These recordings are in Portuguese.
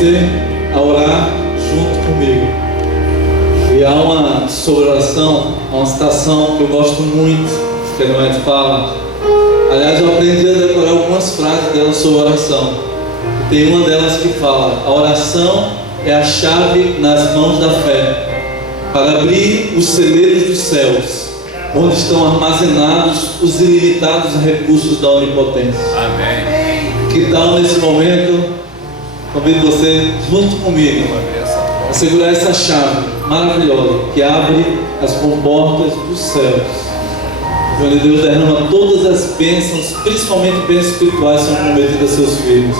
você a orar junto comigo. E há uma sobre oração, uma citação que eu gosto muito, que a Noé fala. Aliás, eu aprendi a decorar algumas frases dela sobre oração. Tem uma delas que fala: a oração é a chave nas mãos da fé para abrir os celeiros dos céus, onde estão armazenados os ilimitados recursos da onipotência. Amém. Que tal nesse momento, convido você junto comigo a segurar essa chave maravilhosa que abre as comportas dos céus, onde Deus derrama todas as bênçãos, principalmente bênçãos espirituais, são prometidas a seus filhos.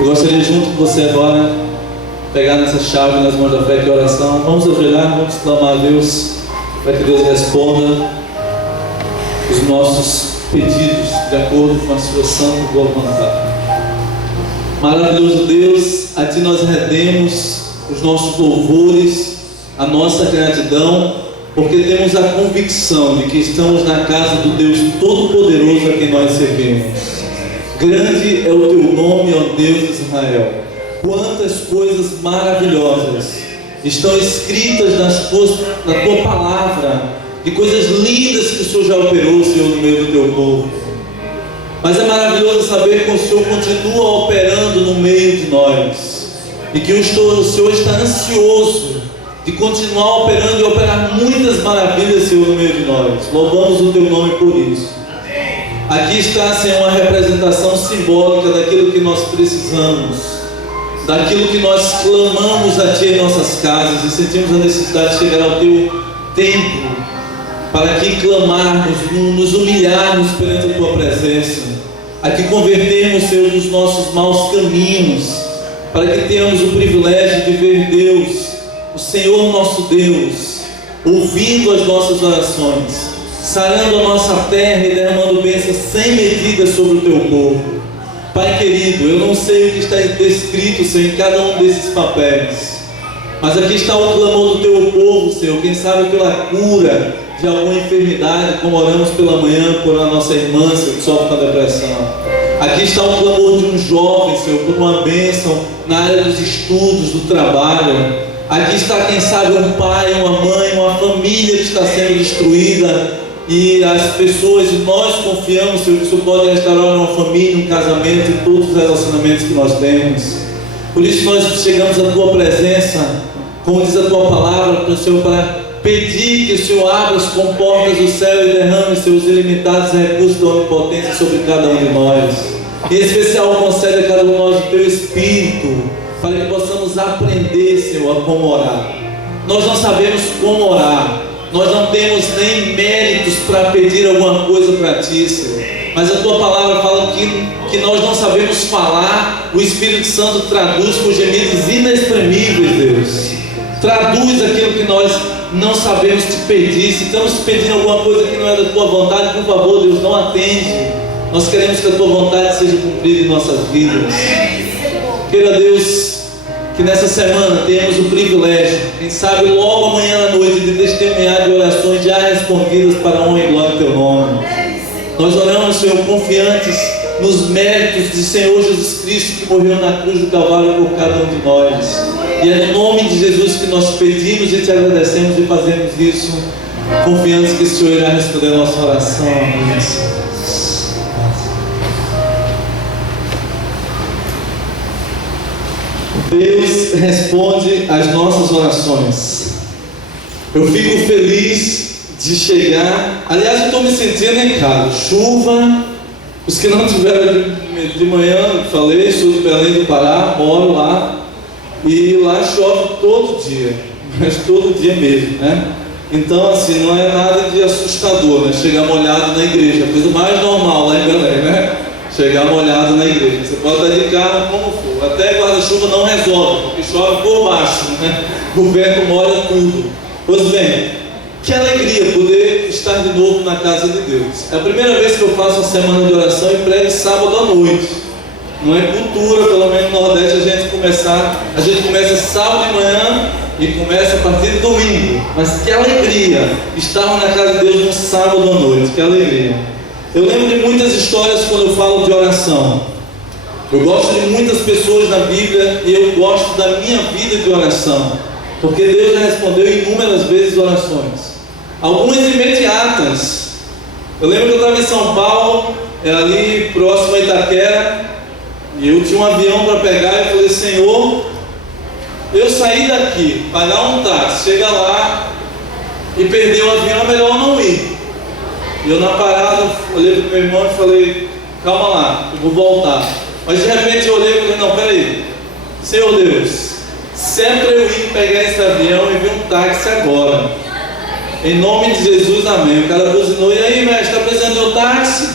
Eu gostaria junto com você agora pegar nessa chave nas mãos da fé de oração. Vamos ajoelhar, vamos clamar a Deus para que Deus responda os nossos pedidos de acordo com a sua santa e boa vontade. Maravilhoso Deus, a Ti nós rendemos os nossos louvores, a nossa gratidão, porque temos a convicção de que estamos na casa do Deus Todo-Poderoso a quem nós servimos. Grande é o Teu nome, ó Deus de Israel. Quantas coisas maravilhosas estão escritas na Tua palavra, de coisas lindas que o Senhor já operou, Senhor, no meio do Teu povo. Mas é maravilhoso saber que o Senhor continua operando no meio de nós, e que o Senhor está ansioso de continuar operando e operar muitas maravilhas, Senhor, no meio de nós. Louvamos o Teu nome por isso. Aqui está, Senhor, uma representação simbólica daquilo que nós precisamos, daquilo que nós clamamos a Ti em nossas casas e sentimos a necessidade de chegar ao Teu templo para aqui clamarmos, nos humilharmos perante a Tua presença, aqui convertermos, Senhor, dos nossos maus caminhos, para que tenhamos o privilégio de ver Deus, o Senhor nosso Deus, ouvindo as nossas orações, sarando a nossa terra e derramando bênçãos sem medida sobre o Teu povo. Pai querido, eu não sei o que está descrito, Senhor, em cada um desses papéis, mas aqui está o clamor do Teu povo, Senhor, quem sabe pela cura de alguma enfermidade, como oramos pela manhã por a nossa irmã, Senhor, que sofre com a depressão. Aqui está o clamor de um jovem, Senhor, por uma bênção na área dos estudos, do trabalho. Aqui está, quem sabe, um pai, uma mãe, uma família que está sendo destruída, e as pessoas, e nós confiamos, Senhor, que o Senhor pode restaurar uma família, um casamento e todos os relacionamentos que nós temos. Por isso nós chegamos à Tua presença, como diz a Tua palavra, Senhor, para pedir que o Senhor abra as comportas do céu e derrame seus ilimitados recursos da onipotência sobre cada um de nós. Em especial, concede a cada um de nós o Teu Espírito, para que possamos aprender, Senhor, a como orar. Nós não sabemos como orar, nós não temos nem méritos para pedir alguma coisa para Ti, Senhor. Mas a Tua palavra fala que nós não sabemos falar, o Espírito Santo traduz por gemidos inexprimíveis, Deus. Traduz aquilo que nós não sabemos te pedir. Se estamos te pedindo alguma coisa que não é da Tua vontade, por favor, Deus, não atende. Nós queremos que a Tua vontade seja cumprida em nossas vidas. Queira Deus que nessa semana tenhamos o privilégio, quem sabe logo amanhã à noite, de testemunhar de orações já respondidas para a honra e glória do Teu nome. Nós oramos, Senhor, confiantes nos méritos de Senhor Jesus Cristo, que morreu na cruz do Calvário por cada um de nós. E é no nome de Jesus que nós pedimos e Te agradecemos e fazemos isso, confiantes que o Senhor irá responder a nossa oração. Amém. Deus responde às nossas orações. Eu fico feliz de chegar. Aliás, eu estou me sentindo em casa. Chuva. Os que não tiveram de manhã, falei, sou de Belém do Pará, moro lá. E lá chove todo dia, mas todo dia mesmo, né? Então, assim, não é nada de assustador, né? Chegar molhado na igreja, a coisa mais normal lá em Belém, né? Chegar molhado na igreja. Você pode estar de carro como for. Até guarda-chuva não resolve, porque chove por baixo, né? O vento molha tudo. Pois bem, que alegria poder estar de novo na casa de Deus. É a primeira vez que eu faço uma semana de oração e prego sábado à noite. Não é cultura, pelo menos no Nordeste, a gente começa sábado de manhã e começa a partir de domingo. Mas que alegria estar na casa de Deus no sábado à noite. Que alegria. Eu lembro de muitas histórias quando eu falo de oração. Eu gosto de muitas pessoas na Bíblia e eu gosto da minha vida de oração, porque Deus já respondeu inúmeras vezes orações, algumas imediatas. Eu lembro que eu estava em São Paulo, ali próximo a Itaquera, e eu tinha um avião para pegar e eu falei: Senhor, eu sair daqui, pagar um táxi, chegar lá e perder o avião, é melhor não ir. E eu na parada olhei para o meu irmão e falei: calma lá, eu vou voltar. Mas de repente eu olhei e falei: não, peraí, Senhor Deus, se é para eu ir pegar esse avião e vir um táxi agora, em nome de Jesus, amém. O cara buzinou: e aí, mestre, está precisando de um táxi?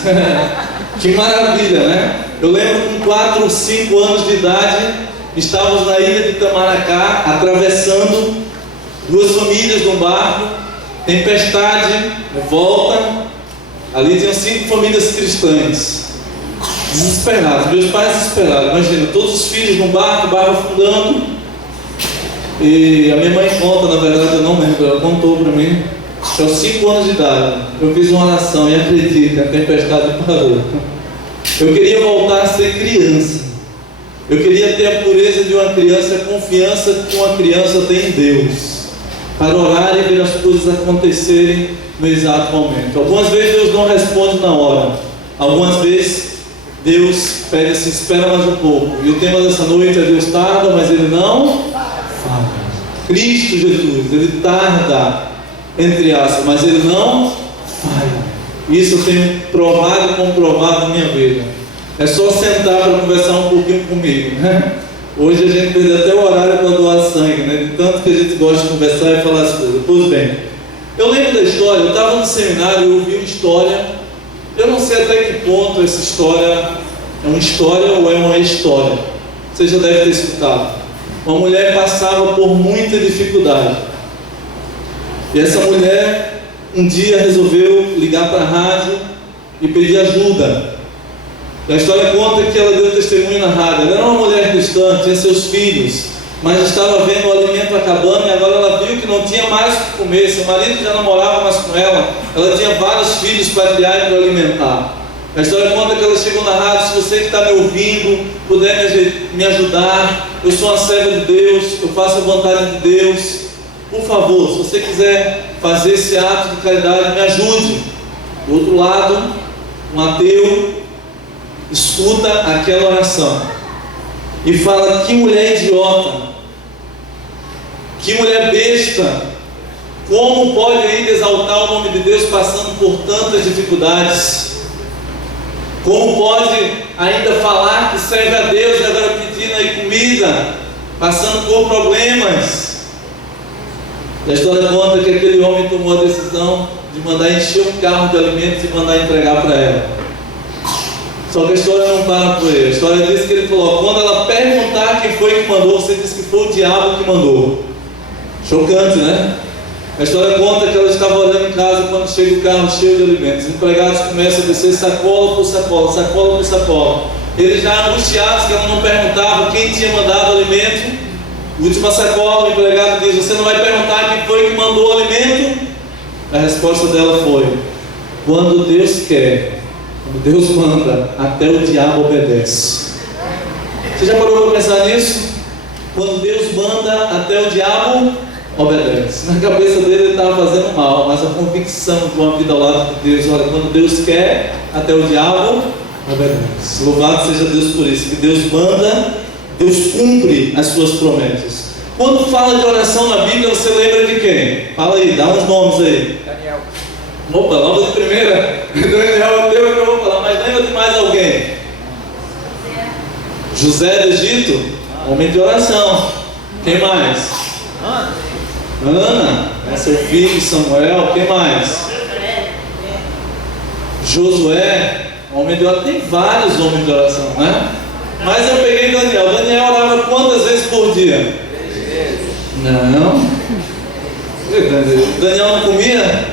Que maravilha, né? Eu lembro com 4 ou 5 anos de idade, estávamos na ilha de Itamaracá, atravessando, 2 famílias num barco, tempestade, volta. Ali tinham 5 famílias cristãs, desesperados, meus pais desesperados. Imagina, todos os filhos num barco, o barco afundando. E a minha mãe conta, na verdade eu não lembro, ela contou para mim, que aos 5 anos de idade eu fiz uma oração e acredito, a tempestade parou. Eu queria voltar a ser criança. Eu queria ter a pureza de uma criança, a confiança que uma criança tem em Deus, para orar e ver as coisas acontecerem no exato momento. Algumas vezes Deus não responde na hora, algumas vezes Deus pede assim: espera mais um pouco. E o tema dessa noite é: Deus tarda, mas Ele não falha. Cristo Jesus, Ele tarda, entre aspas, mas Ele não falha. Isso eu tenho provado e comprovado na minha vida. É só sentar para conversar um pouquinho comigo, né? Hoje a gente perdeu até o horário para doar sangue, né? De tanto que a gente gosta de conversar e falar as coisas. Pois bem, eu lembro da história. Eu estava no seminário e ouvi uma história. Eu não sei até que ponto essa história é uma história ou é uma história. Você já deve ter escutado. Uma mulher passava por muita dificuldade. E essa mulher um dia resolveu ligar para a rádio e pedir ajuda. E a história conta que ela deu testemunho na rádio. Ela era uma mulher cristã, tinha seus filhos, mas estava vendo o alimento acabando e agora ela viu que não tinha mais o que comer. Seu marido já não morava mais com ela. Ela tinha vários filhos para criar e para alimentar. A história conta que ela chegou na rádio: se você que está me ouvindo puder me ajudar, eu sou uma serva de Deus, eu faço a vontade de Deus, por favor, se você quiser fazer esse ato de caridade, me ajude. Do outro lado, um ateu escuta aquela oração e fala: que mulher idiota, que mulher besta, como pode ainda exaltar o nome de Deus passando por tantas dificuldades? Como pode ainda falar que serve a Deus e agora pedindo aí comida, passando por problemas? A história conta que aquele homem tomou a decisão de mandar encher um carro de alimentos e mandar entregar para ela. Só que a história não para por ele. A história diz que ele falou: quando ela perguntar quem foi que mandou, você diz que foi o diabo que mandou. Chocante, né? A história conta que ela estava orando em casa quando chega o carro cheio de alimentos. Os empregados começam a descer sacola por sacola, sacola por sacola. Eles já angustiados que ela não perguntava quem tinha mandado o alimento. Última sacola, o empregado diz: você não vai perguntar quem foi que mandou o alimento? A resposta dela foi: quando Deus quer, quando Deus manda, até o diabo obedece. Você já parou para pensar nisso? Quando Deus manda, até o diabo obedece. Na cabeça dele ele estava fazendo mal, mas a convicção de uma vida ao lado de Deus: olha, quando Deus quer, até o diabo obedece. Louvado seja Deus por isso, que Deus manda, Deus cumpre as suas promessas. Quando fala de oração na Bíblia, você lembra de quem? Fala aí, dá uns nomes aí. Daniel. Opa, logo de primeira. Daniel é teu que eu vou falar, mas lembra de mais alguém? José do Egito, homem de oração. Quem mais? Ana, seu filho Samuel. Quem mais? Josué, homem de oração. Tem vários homens de oração, né? Mas eu peguei Daniel. Daniel orava quantas vezes por dia? 3 vezes. Não. Daniel não comia?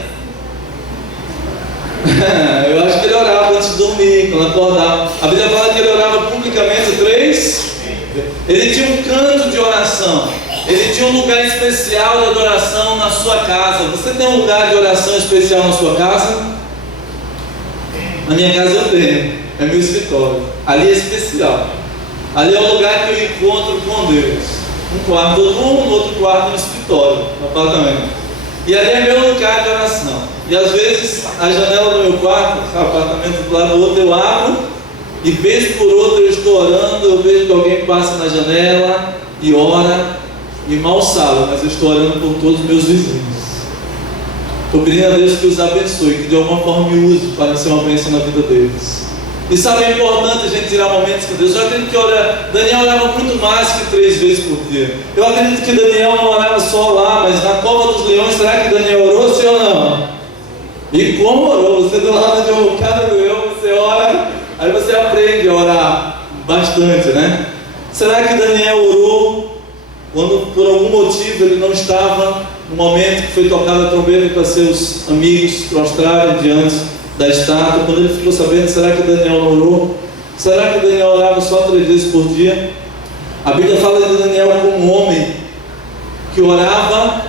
Eu acho que ele orava antes de dormir, quando acordava. A Bíblia fala que ele orava publicamente 3. Ele tinha um canto de oração. Ele tinha um lugar especial de adoração na sua casa. Você tem um lugar de oração especial na sua casa? Na minha casa eu tenho. É meu escritório. Ali é especial. Ali é o lugar que eu encontro com Deus. Um quarto do mundo, outro quarto no escritório, no apartamento. E ali é meu lugar de oração. E às vezes a janela do meu quarto, o apartamento do lado do outro, eu abro e vez por outra eu estou orando, eu vejo que alguém passa na janela e ora, e mal sabe, mas eu estou orando por todos os meus vizinhos. Estou pedindo a Deus que os abençoe, que de alguma forma me use para ser uma bênção na vida deles. E sabe, é importante a gente tirar momentos com Deus. Eu acredito que Daniel orava muito mais que 3 vezes por dia. Eu acredito que Daniel não orava só lá, mas na cova dos leões. Será que Daniel orou, sim ou não? E como orou? Você do lado de cada leão, você ora, aí você aprende a orar bastante, né? Será que Daniel orou quando por algum motivo ele não estava no momento que foi tocada a trombeta para seus amigos prostrarem diante da estátua? Quando ele ficou sabendo, será que Daniel não orou? Será que Daniel orava só 3 vezes por dia? A Bíblia fala de Daniel como um homem que orava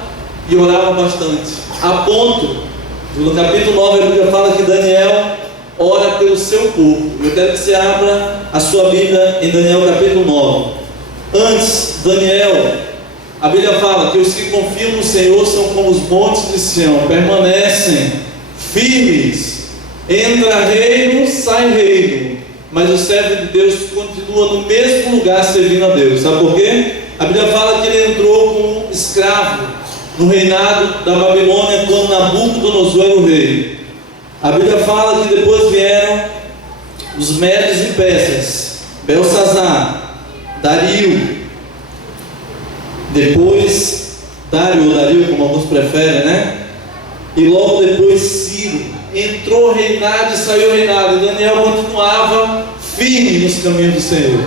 e orava bastante, a ponto, no capítulo 9 a Bíblia fala que Daniel ora pelo seu povo. Eu quero que você abra a sua Bíblia em Daniel capítulo 9. Antes, Daniel, a Bíblia fala que os que confiam no Senhor são como os montes de Sião, permanecem firmes. Entra reino, sai reino, mas o servo de Deus continua no mesmo lugar servindo a Deus. Sabe por quê? A Bíblia fala que ele entrou como escravo no reinado da Babilônia quando Nabucodonosor era o rei. A Bíblia fala que depois vieram os Medes e Persas, Belsazar, Dario, depois Dario, como alguns preferem, né? E logo depois Ciro. Entrou reinado e saiu reinado, e Daniel continuava firme nos caminhos do Senhor.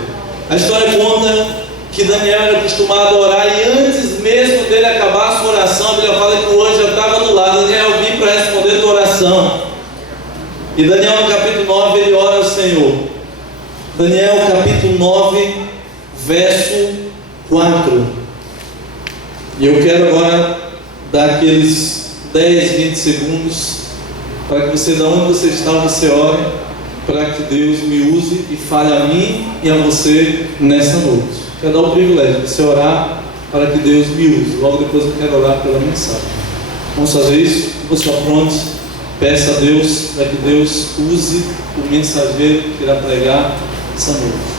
A história conta que Daniel era acostumado a orar, e antes mesmo dele acabar a sua oração, a Bíblia fala que o anjo já estava do lado. Daniel vinha para responder a tua oração. E Daniel no capítulo 9 ele ora ao Senhor. Daniel capítulo 9 verso 4. E eu quero agora dar aqueles 10, 20 segundos para que você, da onde você está, você ore, para que Deus me use e fale a mim e a você nessa noite. Quero dar o privilégio de você orar para que Deus me use. Logo depois eu quero orar pela mensagem. Vamos fazer isso? Você pronto? Peça a Deus para que Deus use o mensageiro que irá pregar essa noite.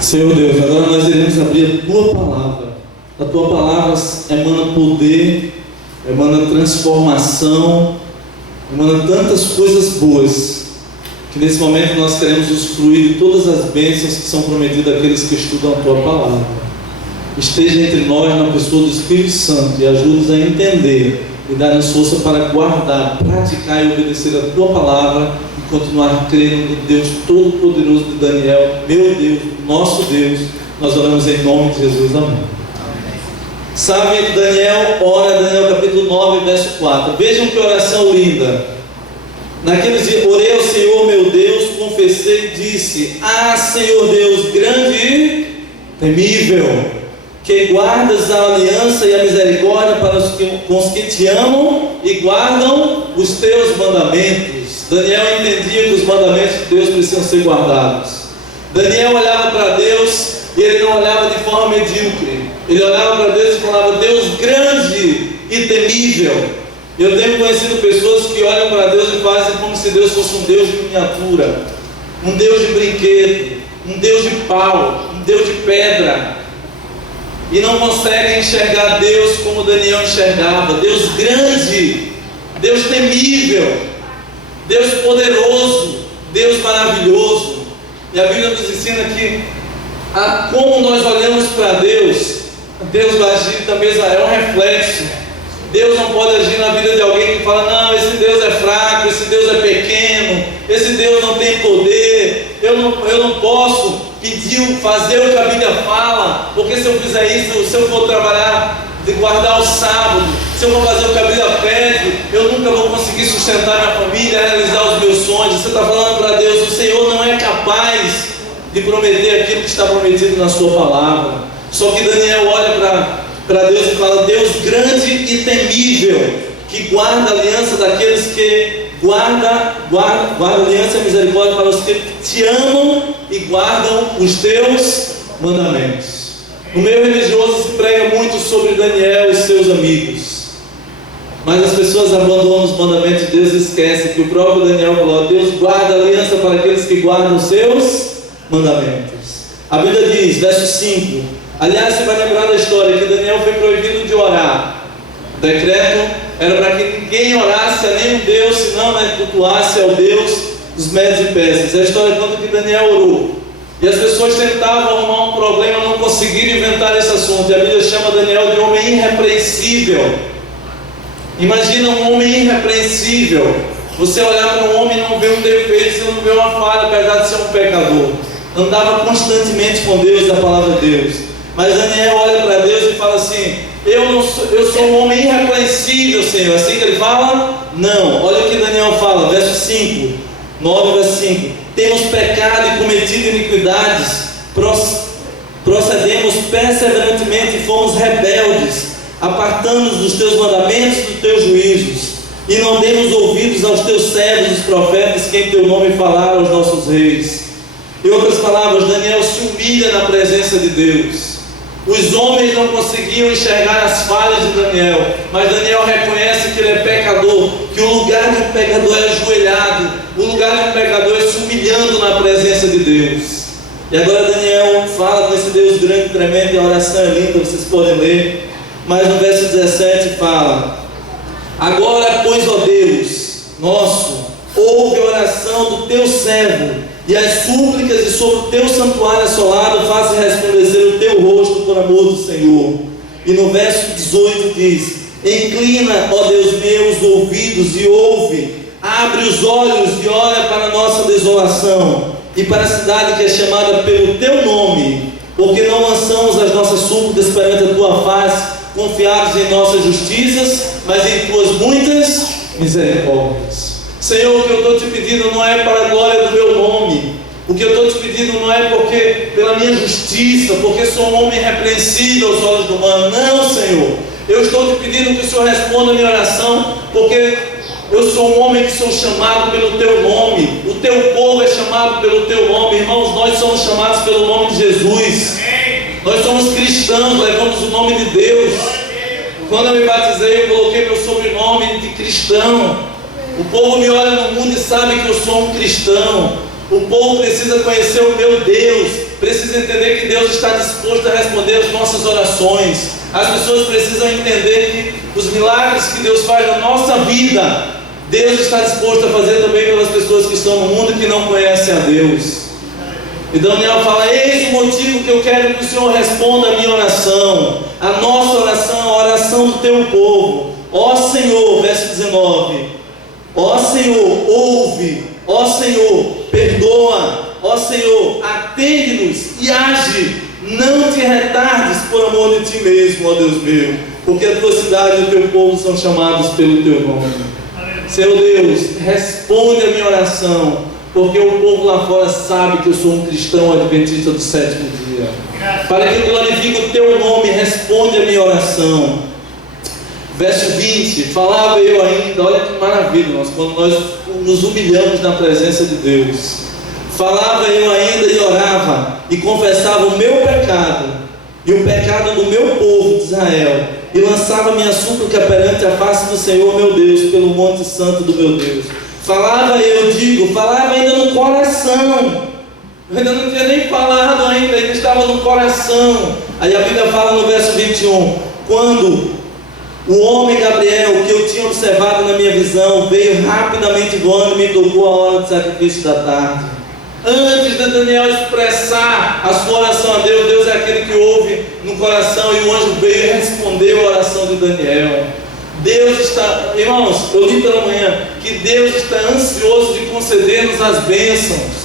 Senhor Deus, agora nós iremos abrir a Tua Palavra. A Tua Palavra emana poder, emana transformação, emana tantas coisas boas, que nesse momento nós queremos usufruir de todas as bênçãos que são prometidas àqueles que estudam a Tua Palavra. Esteja entre nós na pessoa do Espírito Santo e ajude-nos a entender e dar-nos força para guardar, praticar e obedecer a Tua Palavra e continuar crendo no Deus Todo-Poderoso de Daniel, meu Deus, nosso Deus. Nós oramos em nome de Jesus, amém. Sabe, Daniel ora, Daniel capítulo 9, verso 4. Vejam que oração linda. Naqueles dias, orei ao Senhor meu Deus, confessei e disse: Ah, Senhor Deus, grande e temível, que guardas a aliança e a misericórdia para com os que te amam e guardam os teus mandamentos. Daniel entendia que os mandamentos de Deus precisam ser guardados. Daniel olhava para Deus e ele não olhava de forma medíocre. Ele olhava para Deus e falava: Deus grande e temível. Eu tenho conhecido pessoas que olham para Deus e fazem como se Deus fosse um Deus de miniatura, um Deus de brinquedo, um Deus de pau, um Deus de pedra, e não conseguem enxergar Deus como Daniel enxergava. Deus grande, Deus temível, Deus poderoso, Deus maravilhoso. E a Bíblia nos ensina que como nós olhamos para Deus, Deus vai agir também, é um reflexo. Deus não pode agir na vida de alguém que fala: não, esse Deus é fraco, esse Deus é pequeno, esse Deus não tem poder, eu não posso pedir, fazer o que a Bíblia fala, porque se eu fizer isso, se eu for trabalhar de guardar o sábado. Se eu vou fazer o que a Bíblia pede, eu nunca vou conseguir sustentar minha família, realizar os meus sonhos. Você está falando para Deus, o Senhor não é capaz de prometer aquilo que está prometido na sua palavra. Só que Daniel olha para Deus e fala: Deus grande e temível, que guarda a aliança daqueles que guarda aliança e misericórdia para os que te amam e guardam os teus mandamentos. No meio religioso se prega muito sobre Daniel e seus amigos, mas as pessoas abandonam os mandamentos de Deus e esquecem que o próprio Daniel falou: Deus guarda a aliança para aqueles que guardam os seus mandamentos. A Bíblia diz, verso 5, aliás, você vai lembrar da história que Daniel foi proibido de orar. O decreto era para que ninguém orasse a nenhum Deus, senão cultuasse ao Deus dos Medos e Persas. A história conta que Daniel orou, e as pessoas tentavam arrumar um problema, não conseguiram inventar esse assunto. E a Bíblia chama Daniel de homem irrepreensível. Imagina um homem irrepreensível. Você olhar para um homem e não vê um defeito, você não vê uma falha, apesar de ser um pecador. Andava constantemente com Deus, da palavra de Deus. Mas Daniel olha para Deus e fala assim: eu sou um homem irrepreensível, Senhor. Assim que ele fala? Não. Olha o que Daniel fala, verso 5, 9, verso 5. Temos pecado e cometido iniquidades, procedemos perseverantemente e fomos rebeldes, apartamos-nos dos teus mandamentos e dos teus juízos, e não demos ouvidos aos teus servos, os profetas, que em teu nome falaram aos nossos reis. Em outras palavras, Daniel se humilha na presença de Deus. Os homens não conseguiam enxergar as falhas de Daniel, mas Daniel reconhece que ele é pecador, que o lugar de um pecador é ajoelhado, o lugar de um pecador é se humilhando na presença de Deus. E agora Daniel fala com esse Deus grande e tremendo, e a oração é linda, vocês podem ler. Mas no verso 17 fala: agora, pois, ó Deus nosso, ouve a oração do teu servo e as súplicas, e sobre o teu santuário assolado faça resplandecer o teu rosto por amor do Senhor. E no verso 18 diz: inclina, ó Deus meu, os ouvidos e ouve, abre os olhos e olha para a nossa desolação e para a cidade que é chamada pelo teu nome, porque não lançamos as nossas súplicas perante a tua face, confiados em nossas justiças, mas em tuas muitas misericórdias. Senhor, o que eu estou te pedindo não é para a glória do meu nome. O que eu estou te pedindo não é porque pela minha justiça, porque sou um homem irrepreensível aos olhos do humano. Não, Senhor. Eu estou te pedindo que o Senhor responda a minha oração, porque eu sou um homem que sou chamado pelo teu nome. O teu povo é chamado pelo teu nome. Irmãos, nós somos chamados pelo nome de Jesus. Nós somos cristãos, levamos o nome de Deus. Quando eu me batizei, eu coloquei meu sobrenome de cristão. O povo me olha no mundo e sabe que eu sou um cristão. O povo precisa conhecer o meu Deus, precisa entender que Deus está disposto a responder as nossas orações. As pessoas precisam entender que os milagres que Deus faz na nossa vida, Deus está disposto a fazer também pelas pessoas que estão no mundo e que não conhecem a Deus. E Daniel fala: eis o motivo que eu quero que o Senhor responda a minha oração, a nossa oração, a oração do teu povo. Ó Senhor, verso 19, ó Senhor, ouve, ó Senhor, perdoa, ó Senhor, atende-nos e age, não te retardes por amor de ti mesmo, ó Deus meu, porque a tua cidade e o teu povo são chamados pelo teu nome. Senhor Deus, responde a minha oração, porque o povo lá fora sabe que eu sou um cristão adventista do sétimo dia. Para que glorifique o teu nome, responde a minha oração. Verso 20, falava eu ainda, olha que maravilha, quando nós nos humilhamos na presença de Deus. Falava eu ainda e orava, e confessava o meu pecado, e o pecado do meu povo de Israel, e lançava minha súplica perante a face do Senhor meu Deus, pelo monte santo do meu Deus. Falava ainda no coração. Eu ainda não tinha nem falado ainda estava no coração. Aí a Bíblia fala no verso 21, quando o homem Gabriel, que eu tinha observado na minha visão, veio rapidamente voando e me tocou a hora do sacrifício da tarde. Antes de Daniel expressar a sua oração a Deus, Deus é aquele que ouve no coração, e o anjo veio e respondeu a oração de Daniel. Deus está, irmãos, eu li pela manhã que Deus está ansioso de conceder-nos as bênçãos.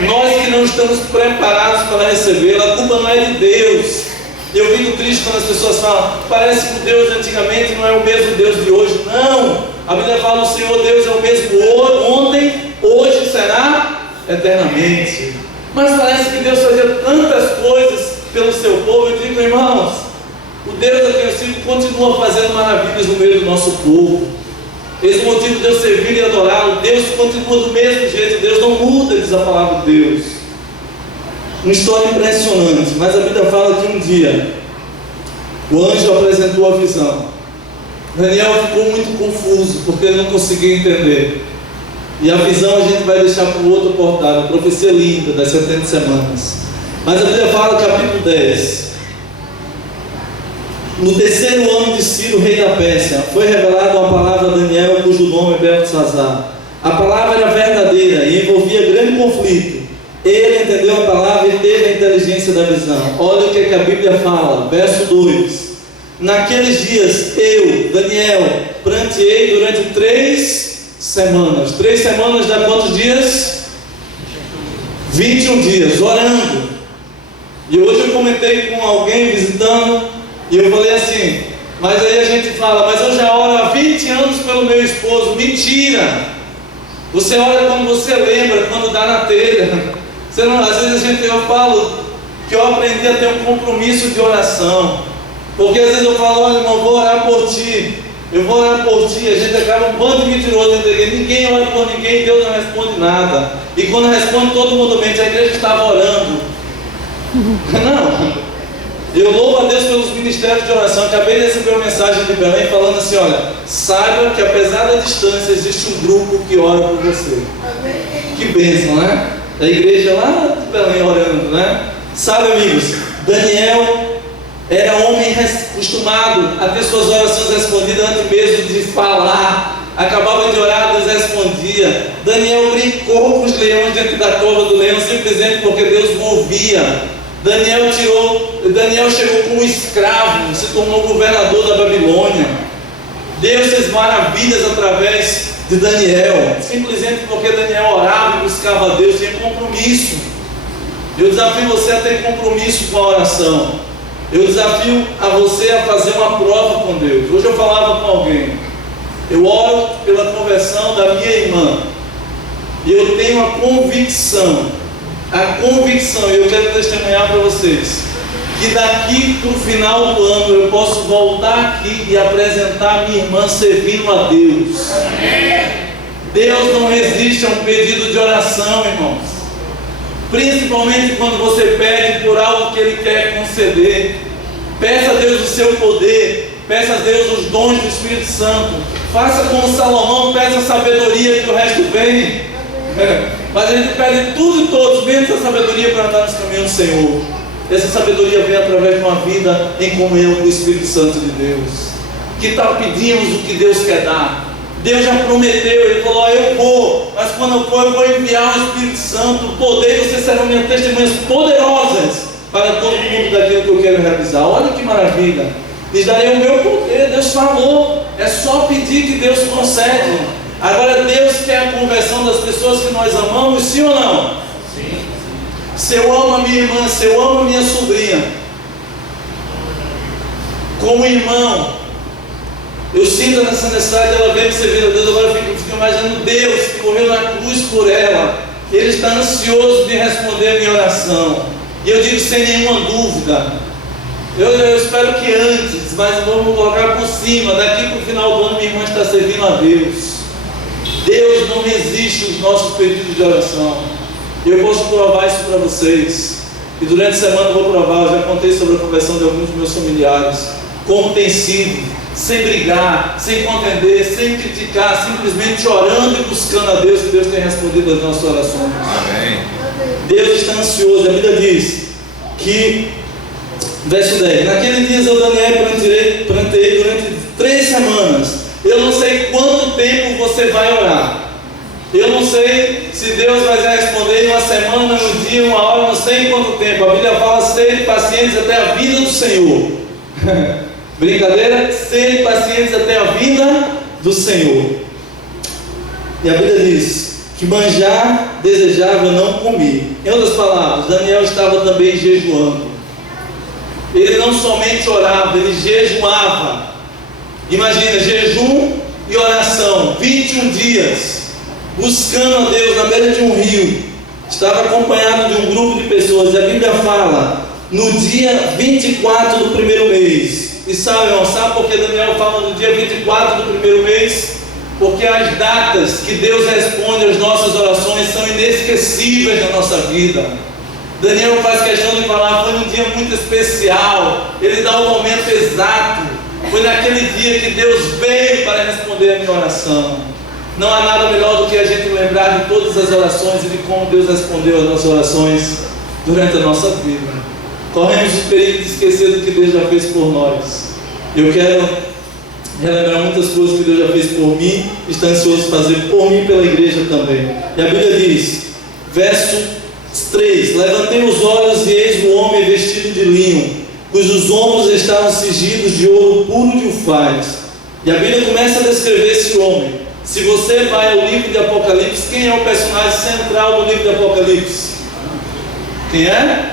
Nós que não estamos preparados para recebê-la, a culpa não é de Deus. Eu fico triste quando as pessoas falam, parece que o Deus de antigamente não é o mesmo Deus de hoje. Não! A Bíblia fala, o Senhor Deus é o mesmo ontem, hoje e será eternamente. Mas parece que Deus fazia tantas coisas pelo seu povo. Eu digo, irmãos, o Deus a quem eu sigo continua fazendo maravilhas no meio do nosso povo. Esse é o motivo de eu servir e adorá-lo. Deus continua do mesmo jeito, Deus não muda, diz a palavra de Deus. Uma história impressionante, mas a Bíblia fala que um dia o anjo apresentou a visão. Daniel ficou muito confuso, porque ele não conseguia entender. E a visão a gente vai deixar para o outro portal, a profecia linda das 70 semanas. Mas a Bíblia fala, capítulo 10. No terceiro ano de Ciro, rei da Pérsia, foi revelada uma palavra a Daniel, cujo nome é Beltesazar. A palavra era verdadeira e envolvia grande conflito. Ele entendeu a palavra e teve a inteligência da visão. Olha o que a Bíblia fala, verso 2. Naqueles dias, eu, Daniel, pranteei durante 3 semanas. 3 semanas dá quantos dias? 21 dias, orando. E hoje eu comentei com alguém visitando, e eu falei assim, mas aí a gente fala, mas eu já oro há 20 anos pelo meu esposo. Mentira! Você ora quando você lembra, quando dá na telha. Você não, às vezes eu falo que eu aprendi a ter um compromisso de oração. Porque às vezes eu falo, olha irmão, vou orar por ti. Eu vou orar por ti. A gente acaba um bando de mentiroso dentro da igreja. Ninguém ora por ninguém, Deus não responde nada. E quando responde, todo mundo mente, a igreja estava orando. Não. Eu louvo a Deus pelos ministérios de oração. Acabei de receber uma mensagem de Belém falando assim, olha, saiba que apesar da distância existe um grupo que ora por você. Que bênção, né? Da igreja lá de Belém orando, né? Sabe, amigos, Daniel era homem acostumado a ter suas orações respondidas antes mesmo de falar. Acabava de orar, Deus respondia. Daniel brincou com os leões dentro da cova do leão, simplesmente porque Deus movia. Daniel chegou como escravo, se tornou governador da Babilônia. Deus fez maravilhas através de Daniel, simplesmente porque Daniel orava e buscava a Deus, tinha compromisso. Eu desafio você a ter compromisso com a oração. Eu desafio a você a fazer uma prova com Deus. Hoje eu falava com alguém, eu oro pela conversão da minha irmã, e eu tenho a convicção, e eu quero testemunhar para vocês, que daqui para o final do ano eu posso voltar aqui e apresentar a minha irmã servindo a Deus. Deus não resiste a um pedido de oração, irmãos. Principalmente quando você pede por algo que Ele quer conceder. Peça a Deus o seu poder, peça a Deus os dons do Espírito Santo. Faça como Salomão, peça a sabedoria que o resto vem. Mas a gente pede tudo e todos, menos a sabedoria para andar nos caminhos do Senhor. Essa sabedoria vem através de uma vida em comunhão com o Espírito Santo de Deus. Que tal pedimos o que Deus quer dar? Deus já prometeu, Ele falou, eu vou, mas quando eu for, eu vou enviar o Espírito Santo, o poder, e vocês serão minhas testemunhas poderosas para todo mundo daquilo que eu quero realizar. Olha que maravilha, lhes darei o meu poder. Deus falou, é só pedir que Deus concede. Agora Deus quer a conversão das pessoas que nós amamos, sim ou não? Sim. Se eu amo a minha irmã, se eu amo a minha sobrinha, como irmão, eu sinto essa necessidade dela ver me servir a Deus. Agora eu fico imaginando Deus que morreu na cruz por ela. Ele está ansioso de responder a minha oração. E eu digo sem nenhuma dúvida, eu espero que antes, mas vamos colocar por cima, daqui para o final do ano minha irmã está servindo a Deus. Deus não resiste aos nossos pedidos de oração. Eu posso provar isso para vocês. E durante a semana eu vou provar. Eu já contei sobre a conversão de alguns dos meus familiares. Como tem sido, sem brigar, sem contender, sem criticar, simplesmente orando e buscando a Deus, e Deus tem respondido as nossas orações. Amém. Deus está ansioso. A Bíblia diz que, verso 10, naquele dia eu, Daniel, plantei durante 3 semanas. Eu não sei quanto tempo você vai orar. Eu não sei se Deus vai responder em uma semana, um dia, uma hora, não sei em quanto tempo. A Bíblia fala, sede pacientes até a vinda do Senhor. Brincadeira? Sede pacientes até a vinda do Senhor. E a Bíblia diz que manjar desejava, não comi. Em outras palavras, Daniel estava também jejuando. Ele não somente orava, ele jejuava. Imagina, jejum e oração, 21 dias, buscando a Deus na beira de um rio. Estava acompanhado de um grupo de pessoas. E a Bíblia fala, no dia 24 do primeiro mês. E sabe por que Daniel fala no dia 24 do primeiro mês? Porque as datas que Deus responde às nossas orações são inesquecíveis na nossa vida. Daniel faz questão de falar, foi um dia muito especial. Ele dá o momento exato. Foi naquele dia que Deus veio para responder a minha oração. Não há nada melhor do que a gente lembrar de todas as orações e de como Deus respondeu as nossas orações durante a nossa vida. Corremos o perigo de esquecer do que Deus já fez por nós. Eu quero relembrar muitas coisas que Deus já fez por mim, está ansioso de fazer por mim e pela igreja também. E a Bíblia diz, verso 3: levantei os olhos e eis o homem vestido de linho, cujos ombros estavam cingidos de ouro puro de ufaz. E a Bíblia começa a descrever esse homem. Se você vai ao livro de Apocalipse, quem é o personagem central do livro de Apocalipse? Quem é?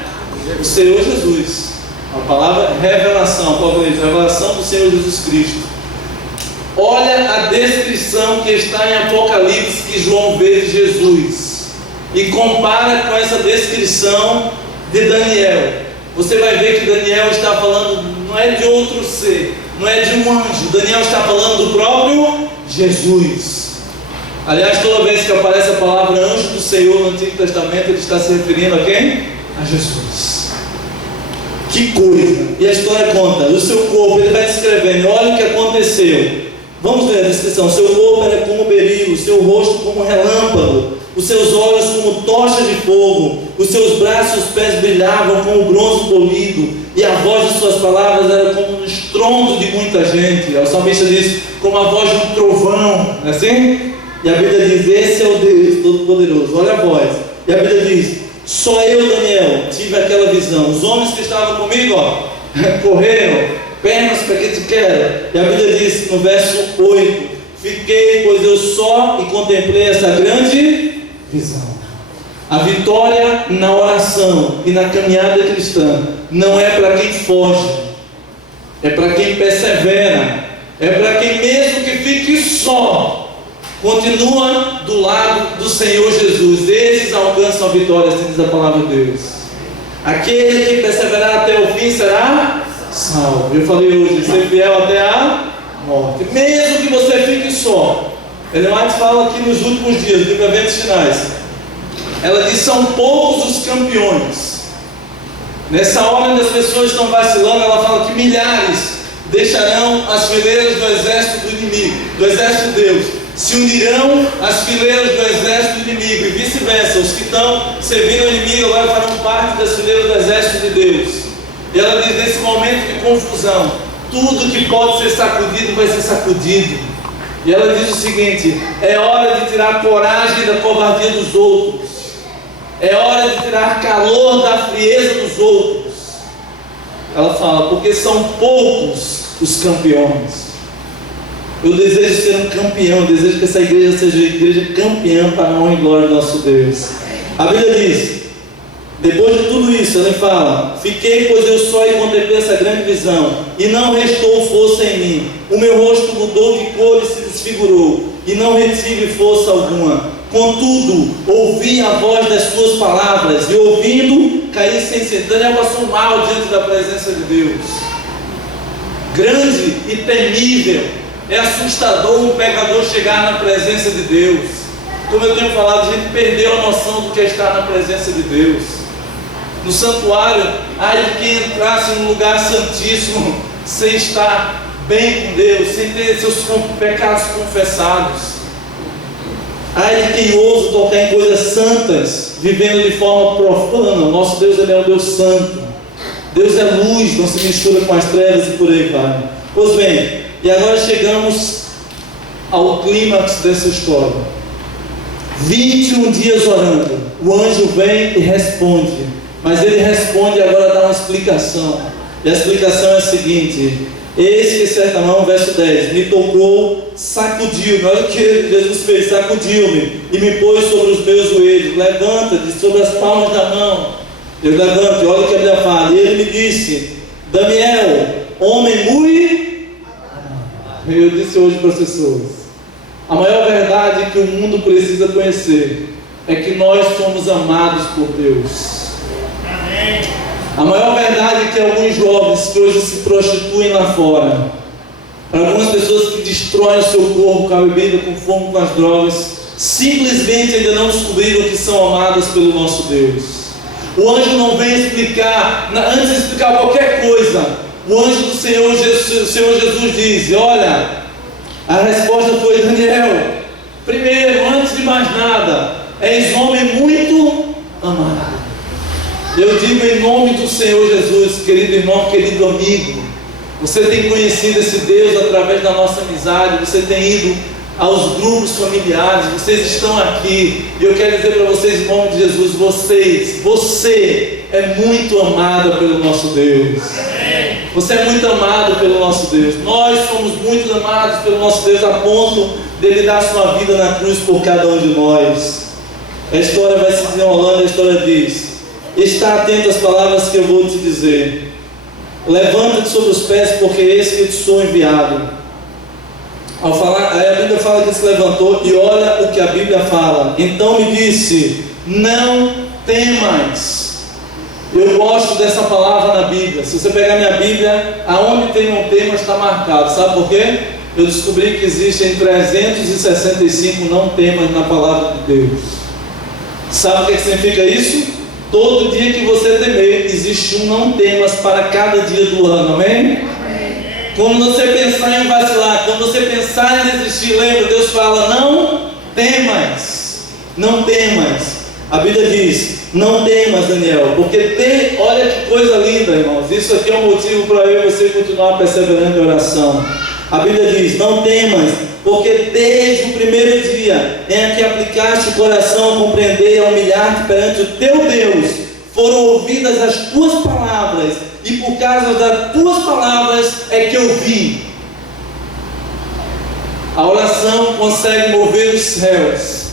O Senhor Jesus. A palavra revelação, Apocalipse, revelação do Senhor Jesus Cristo. Olha a descrição que está em Apocalipse que João vê de Jesus e compara com essa descrição de Daniel. Você vai ver que Daniel está falando, não é de outro ser, não é de um anjo. Daniel está falando do próprio Jesus. Aliás, toda vez que aparece a palavra anjo do Senhor no Antigo Testamento, ele está se referindo a quem? A Jesus. Que coisa! E a história conta, o seu corpo, ele vai descrevendo, olha o que aconteceu. Vamos ver a descrição. Seu corpo era como berilo, seu rosto como relâmpago, os seus olhos como tochas de fogo, os seus braços e os pés brilhavam como bronze polido, e a voz de suas palavras era como um estrondo de muita gente. O salmista diz, como a voz de um trovão, não é assim? E a Bíblia diz, esse é o Deus Todo-Poderoso. Olha a voz. E a Bíblia diz, só eu, Daniel, tive aquela visão. Os homens que estavam comigo, correram, pernas para que te quero. E a Bíblia diz no verso 8, fiquei, pois eu só e contemplei essa grande visão. A vitória na oração e na caminhada cristã não é para quem foge, é para quem persevera, é para quem mesmo que fique só, continua do lado do Senhor Jesus. Esses alcançam a vitória, assim diz a palavra de Deus. Aquele que perseverar até o fim será salvo. Eu falei hoje, ser fiel até a morte, mesmo que você fique só. Ellen White fala aqui nos últimos dias, dos eventos finais, ela diz, são poucos os campeões. Nessa hora onde as pessoas estão vacilando, ela fala que milhares deixarão as fileiras do exército do inimigo, do exército de Deus, se unirão às fileiras do exército do inimigo, e vice-versa. Os que estão servindo ao inimigo agora farão parte das fileiras do exército de Deus. E ela diz, nesse momento de confusão, tudo que pode ser sacudido vai ser sacudido. E ela diz o seguinte, é hora de tirar coragem da covardia dos outros, é hora de tirar calor da frieza dos outros. Ela fala, porque são poucos os campeões. Eu desejo ser um campeão, eu desejo que essa igreja seja a igreja campeã para a honra e glória do nosso Deus. A Bíblia diz, depois de tudo isso, ela fala, fiquei, pois eu só e contemplei essa grande visão, e não restou força em mim. O meu rosto mudou de cor e se desfigurou, e não retive força alguma. Contudo, ouvi a voz das suas palavras, e ouvindo, caí sem ser. Daniel passou mal diante da presença de Deus. Grande e temível. É assustador um pecador chegar na presença de Deus. Como eu tenho falado, a gente perdeu a noção do que é estar na presença de Deus. No santuário, ai de quem entrasse num lugar santíssimo sem estar bem com Deus, sem ter seus pecados confessados. Ai de quem ousa tocar em coisas santas, vivendo de forma profana. Nosso Deus, Ele é um Deus santo. Deus é luz, não se mistura com as trevas e por aí vai. Pois bem, e agora chegamos ao clímax dessa história. 21 dias orando, o anjo vem e responde, mas ele responde e agora dá uma explicação. E a explicação é a seguinte: eis que certa mão, verso 10, me tocou, sacudiu-me. Olha o que Jesus fez, sacudiu-me e me pôs sobre os meus joelhos. Levanta-te sobre as palmas da mão. Eu levanto, olha o que a Bíblia fala. E ele me disse, Daniel, homem muito... Eu disse hoje para as pessoas, a maior verdade que o mundo precisa conhecer é que nós somos amados por Deus. Amém. A maior verdade é que alguns jovens que hoje se prostituem lá fora, algumas pessoas que destroem o seu corpo com a bebida, com fome, com as drogas, simplesmente ainda não descobriram que são amadas pelo nosso Deus. O anjo não vem explicar, antes de explicar qualquer coisa, o anjo do Senhor Jesus diz: olha, a resposta foi: Daniel, primeiro, antes de mais nada, és homem muito amado. Eu digo em nome do Senhor Jesus, querido irmão, querido amigo, você tem conhecido esse Deus através da nossa amizade, você tem ido aos grupos familiares, vocês estão aqui, e eu quero dizer para vocês, em nome de Jesus, você é muito amada pelo nosso Deus. Você é muito amado pelo nosso Deus. Nós somos muito amados pelo nosso Deus, a ponto dele dar sua vida na cruz por cada um de nós. A história vai se desenrolando, a história diz: está atento às palavras que eu vou te dizer. Levanta-te sobre os pés, porque eis que te sou enviado. Ao falar, a Bíblia fala que ele se levantou, e olha o que a Bíblia fala. Então me disse: não temas. Eu gosto dessa palavra na Bíblia. Se você pegar minha Bíblia, aonde tem não temas está marcado. Sabe por quê? Eu descobri que existem 365 não temas na palavra de Deus. Sabe o que significa isso? Todo dia que você temer, existe um não temas para cada dia do ano. Amém? Quando você pensar em vacilar, quando você pensar em desistir, lembra, Deus fala: não temas, não temas. A Bíblia diz: não temas, Daniel, porque olha que coisa linda, irmãos. Isso aqui é um motivo para eu e você continuar perseverando em oração. A Bíblia diz: não temas, porque desde o primeiro dia em que aplicaste o coração a compreender e a humilhar-te perante o teu Deus, foram ouvidas as tuas palavras, e por causa das tuas palavras é que eu vi. A oração consegue mover os céus.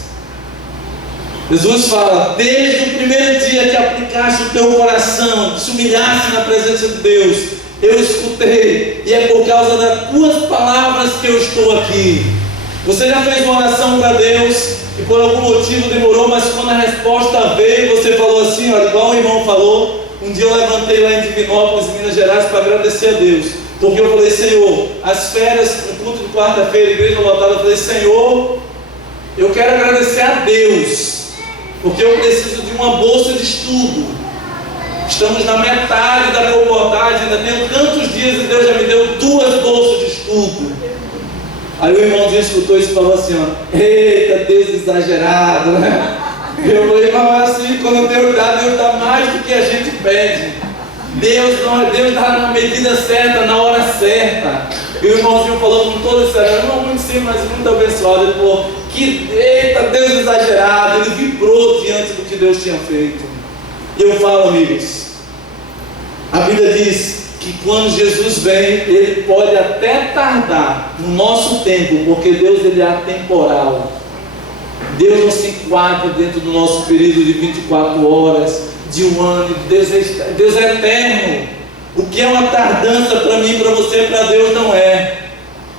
Jesus fala: desde o primeiro dia que aplicaste o teu coração, se humilhaste na presença de Deus, eu escutei, e é por causa das tuas palavras que eu estou aqui. Você já fez uma oração para Deus e por algum motivo demorou, mas quando a resposta veio, você falou assim, olha, igual o irmão falou. Um dia eu levantei lá em Divinópolis, Minas Gerais, para agradecer a Deus, porque eu falei: Senhor, as férias, no culto de quarta-feira, igreja lotada, eu falei: Senhor, eu quero agradecer a Deus, porque eu preciso de uma bolsa de estudo. Estamos na metade da concordade, ainda tenho tantos dias e Deus já me deu 2 bolsas de estudo. Aí o irmãozinho escutou isso e falou assim, ó: eita, Deus exagerado, né? Eu falei: mas assim, quando Deus dá mais do que a gente pede. Deus dá na medida certa, na hora certa. E o irmãozinho falou com todo esse irmão muito simples, mas muito abençoado. Ele falou: eita, Deus exagerado. Ele vibrou diante do que Deus tinha feito. E eu falo, amigos, a Bíblia diz que quando Jesus vem, Ele pode até tardar no nosso tempo, porque Deus, Ele é atemporal. Deus não se enquadra dentro do nosso período de 24 horas, de um ano. Deus é eterno. O que é uma tardança para mim, para você, para Deus não é.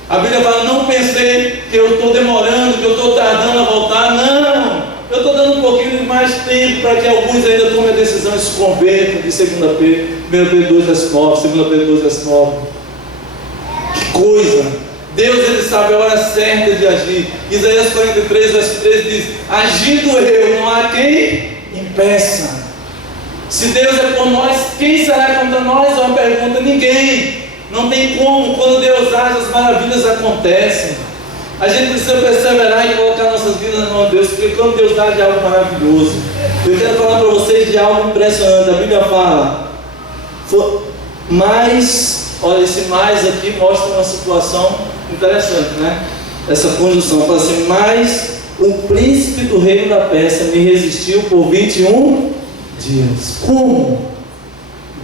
A Bíblia fala: não pensei que eu estou demorando, que eu estou tardando a voltar. Não, eu estou dando um pouquinho de mais tempo para que alguns ainda tomem a decisão e se convertam, de 2 Pedro 2:9, 2 Pedro 2:9. Que coisa! Deus, Ele sabe a hora certa de agir. Isaías 43, verso 13 diz: agindo eu, não há quem impeça. Se Deus é por nós, quem será contra nós? É uma pergunta: ninguém. Não tem como. Quando Deus age, as maravilhas acontecem. A gente precisa perseverar e colocar nossas vidas na mão de Deus, porque quando Deus age é algo maravilhoso. Eu quero falar para vocês de algo impressionante. A Bíblia fala, mas, olha, esse mais aqui mostra uma situação interessante, né? Essa conjunção fala assim: mas o príncipe do reino da Pérsia me resistiu por 21 dias. Como?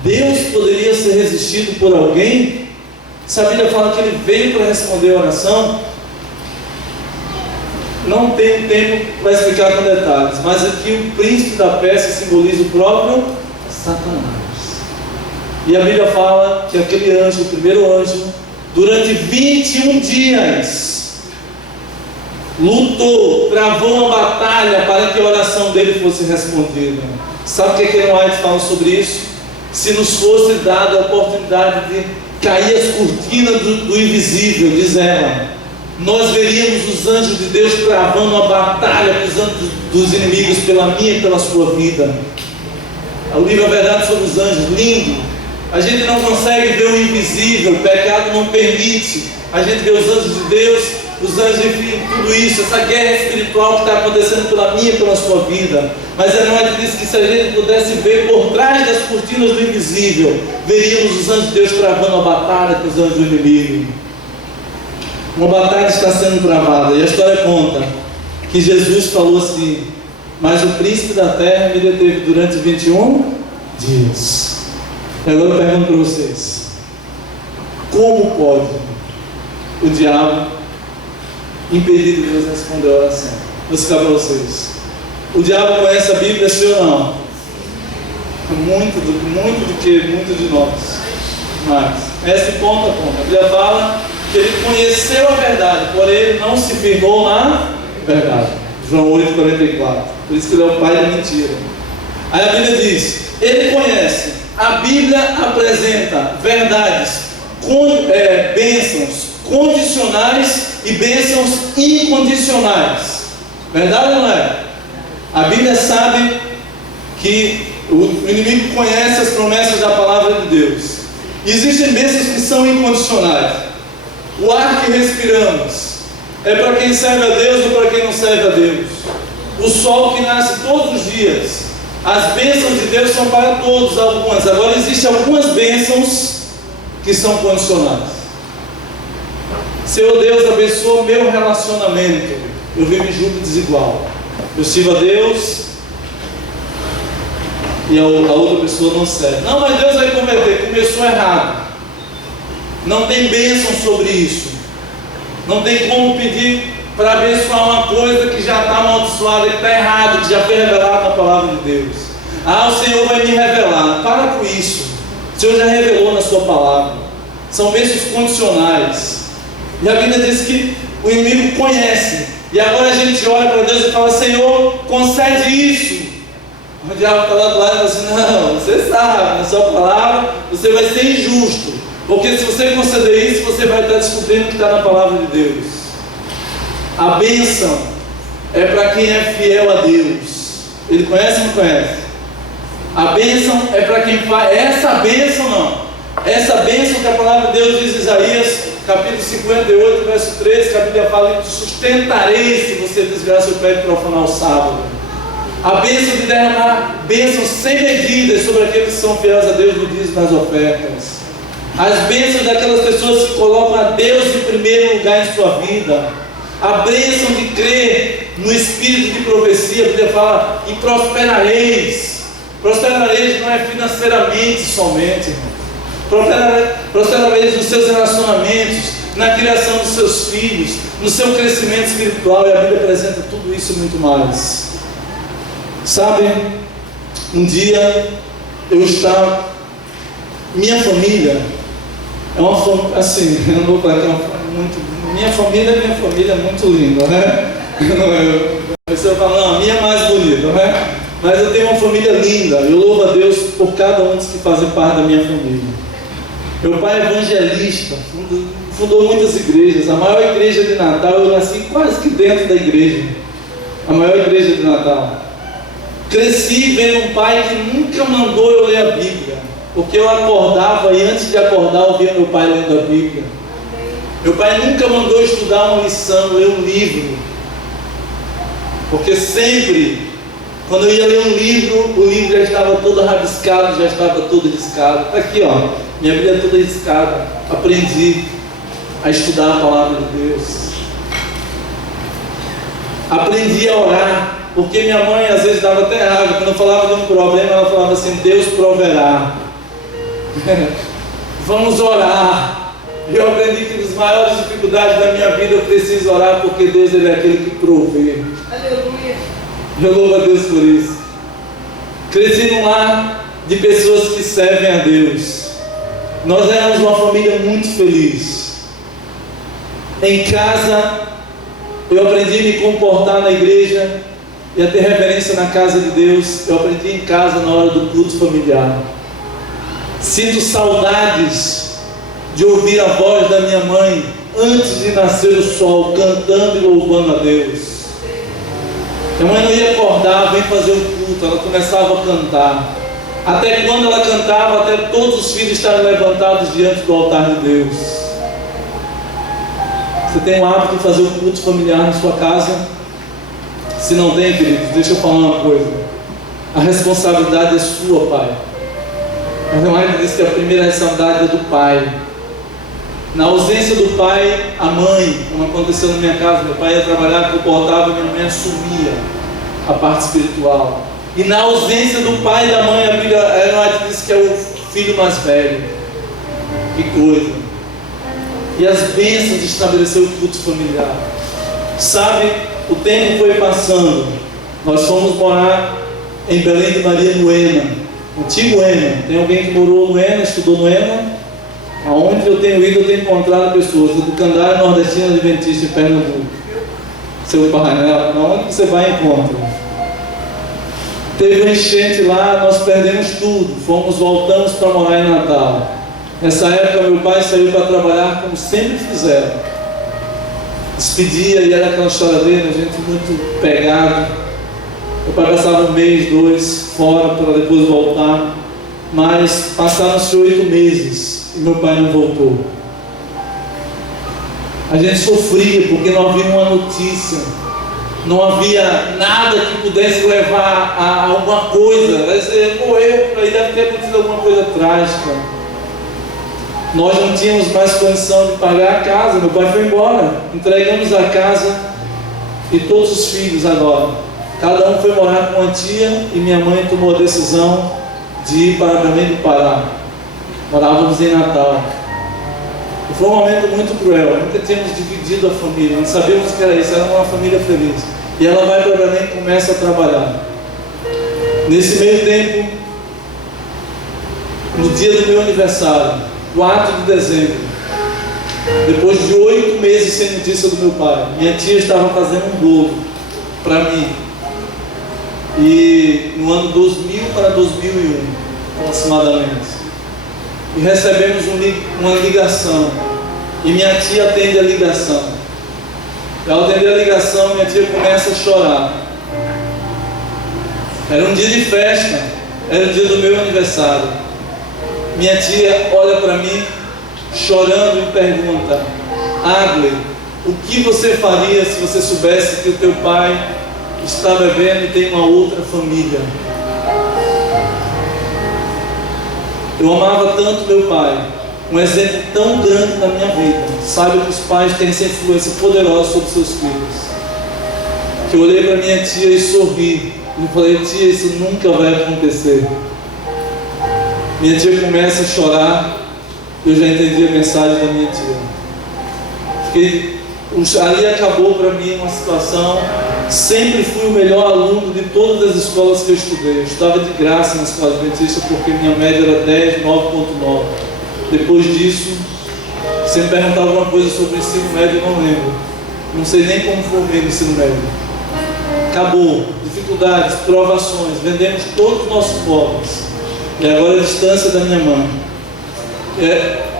Deus poderia ser resistido por alguém? Se a Bíblia fala que Ele veio para responder a oração, não tem tempo para explicar com detalhes, mas aqui o príncipe da Pérsia simboliza o próprio Satanás. E a Bíblia fala que aquele anjo, o primeiro anjo, durante 21 dias, lutou, travou uma batalha para que a oração dele fosse respondida. Sabe o que Ellen White fala sobre isso? Se nos fosse dada a oportunidade de cair as cortinas do invisível, diz ela, nós veríamos os anjos de Deus travando uma batalha dos inimigos pela minha e pela sua vida. O livro A Verdade sobre os Anjos, lindo. A gente não consegue ver o invisível, o pecado não permite. A gente vê os anjos de Deus, os anjos, enfim, tudo isso, essa guerra espiritual que está acontecendo pela minha e pela sua vida. Mas Ellen White disse que se a gente pudesse ver por trás das cortinas do invisível, veríamos os anjos de Deus travando a batalha com os anjos do inimigo. Uma batalha está sendo travada, e a história conta que Jesus falou assim: mas o príncipe da terra me deteve durante 21 dias. E agora eu pergunto para vocês: como pode o diabo impedir de Deus responder a oração? Vou explicar para vocês. O diabo conhece a Bíblia, sim ou não? Muito de nós. Mas, esse ponto a ponto. A Bíblia fala que ele conheceu a verdade, porém ele não se firmou na verdade. João 8,44. Por isso que ele é o pai da mentira. Aí a Bíblia diz: ele conhece. A Bíblia apresenta verdades, bênçãos condicionais e bênçãos incondicionais. Verdade ou não é? A Bíblia sabe que o inimigo conhece as promessas da palavra de Deus. Existem bênçãos que são incondicionais. O ar que respiramos é para quem serve a Deus ou para quem não serve a Deus. O sol que nasce todos os dias. As bênçãos de Deus são para todos, algumas. Agora existem algumas bênçãos que são condicionais. Senhor Deus, abençoa o meu relacionamento. Eu vivo em julgo desigual. Eu sirvo a Deus e a outra pessoa não serve. Não, mas Deus vai converter. Começou errado. Não tem bênção sobre isso. Não tem como pedir para abençoar uma coisa que já está amaldiçoada, que está errado, que já foi revelado na palavra de Deus. Ah, o Senhor vai me revelar. Para com isso. O Senhor já revelou na sua palavra. São bênçãos condicionais. E a Bíblia diz que o inimigo conhece. E agora a gente olha para Deus e fala: Senhor, concede isso. O diabo está lá do lado e fala assim: não, você sabe, na sua palavra você vai ser injusto. Porque se você conceder isso, você vai estar descobrindo o que está na palavra de Deus. A bênção é para quem é fiel a Deus. Ele conhece ou não conhece? A bênção é para quem faz. Essa bênção não. Essa bênção que a palavra de Deus diz em Isaías, capítulo 58, verso 13, que a Bíblia fala: te sustentarei se você desgraça o pé de profanar o sábado. A bênção de derramar bênçãos sem medidas sobre aqueles que são fiéis a Deus no dízimo das ofertas. As bênçãos daquelas pessoas que colocam a Deus em primeiro lugar em sua vida. A bênção de crer no espírito de profecia. A Bíblia fala: e prosperareis. Prosperareis não é financeiramente somente, irmão. Prosperareis nos seus relacionamentos, na criação dos seus filhos, no seu crescimento espiritual. E a Bíblia apresenta tudo isso e muito mais. Sabe, um dia eu estava... Minha família é uma família, assim, eu não vou falar que é uma família muito... Minha família é muito linda, né? Você fala: não, a minha é mais bonita, né? Mas eu tenho uma família linda. Eu louvo a Deus por cada um dos que fazem parte da minha família. Meu pai é evangelista, fundou muitas igrejas. A maior igreja de Natal, eu nasci quase que dentro da igreja. A maior igreja de Natal. Cresci vendo um pai que nunca mandou eu ler a Bíblia, porque eu acordava e antes de acordar eu via meu pai lendo a Bíblia. Meu pai nunca mandou estudar uma lição, ler um livro, porque sempre, quando eu ia ler um livro, o livro já estava todo rabiscado, já estava todo riscado. Aqui, ó, minha Bíblia é toda riscada. Aprendi a estudar a palavra de Deus. Aprendi a orar, porque minha mãe às vezes dava até raiva. Quando eu falava de um problema, ela falava assim: Deus proverá. Vamos orar. E eu aprendi que nas maiores dificuldades da minha vida eu preciso orar, porque Deus, Ele é aquele que provê. Aleluia. Eu louvo a Deus por isso. Cresci num lar de pessoas que servem a Deus. Nós éramos uma família muito feliz. Em casa, eu aprendi a me comportar na igreja e a ter reverência na casa de Deus. Eu aprendi em casa na hora do culto familiar. Sinto saudades de ouvir a voz da minha mãe antes de nascer o sol, cantando e louvando a Deus. Minha mãe não ia acordar, vem fazer o culto, ela começava a cantar. Até quando ela cantava, até todos os filhos estarem levantados diante do altar de Deus. Você tem o hábito de fazer o culto familiar na sua casa? Se não tem, queridos, deixa eu falar uma coisa. A responsabilidade é sua, pai. Mas não é que diz que a primeira responsabilidade é do pai. Na ausência do pai, a mãe, como aconteceu na minha casa, meu pai ia trabalhar, comportava, minha mãe assumia a parte espiritual. E na ausência do pai e da mãe, a Bíblia diz que é o filho mais velho. Que coisa! E as bênçãos de estabelecer o culto familiar. Sabe, o tempo foi passando. Nós fomos morar em Belém de Maria, no ENA, antigo ENA. Tem alguém que morou no ENA, estudou no ENA? Aonde eu tenho ido, eu tenho encontrado pessoas do Candário Nordestino Adventista em Pernambuco. Seu pai, né? Aonde você vai encontrar? Teve uma enchente lá, nós perdemos tudo. Voltamos para morar em Natal. Nessa época, meu pai saiu para trabalhar como sempre fizeram. Despedia e era aquela choradeira, gente muito pegada. Meu pai passava 1 mês, 2 fora para depois voltar. Mas passaram-se 8 meses e meu pai não voltou. A gente sofria porque não havia uma notícia, não havia nada que pudesse levar a alguma coisa. Ele morreu, aí deve ter acontecido alguma coisa trágica. Nós não tínhamos mais condição de pagar a casa. Meu pai foi embora, entregamos a casa e todos os filhos agora. Cada um foi morar com uma tia e minha mãe tomou a decisão de ir para Belém do Pará. Morávamos em Natal. E foi um momento muito cruel. Nunca tínhamos dividido a família, não sabíamos que era isso, era uma família feliz. E ela vai para Belém e começa a trabalhar. Nesse meio tempo, no dia do meu aniversário, 4 de dezembro, depois de 8 meses sem notícia do meu pai, minha tia estava fazendo um bolo para mim. E no ano 2000 para 2001, aproximadamente, e recebemos uma ligação, e minha tia atende a ligação. Ao atender a ligação, minha tia começa a chorar. Era um dia de festa, era o dia do meu aniversário. Minha tia olha para mim, chorando, e pergunta: Agley, o que você faria se você soubesse que o teu pai está bebendo e tem uma outra família? Eu amava tanto meu pai, um exemplo tão grande na minha vida. Sabe que os pais têm essa influência poderosa sobre seus filhos, que eu olhei para minha tia e sorri e falei: tia, isso nunca vai acontecer. Minha tia começa a chorar, eu já entendi a mensagem da minha tia. Porque ali acabou para mim uma situação. Sempre fui o melhor aluno de todas as escolas que eu estudei. Eu estudava de graça na escola adventista porque minha média era 10, 9.9. Depois disso, você me perguntava alguma coisa sobre o ensino médio, eu não lembro. Não sei nem como formei no ensino médio. Acabou. Dificuldades, provações, vendemos todos os nossos móveis. E agora a distância da minha mãe.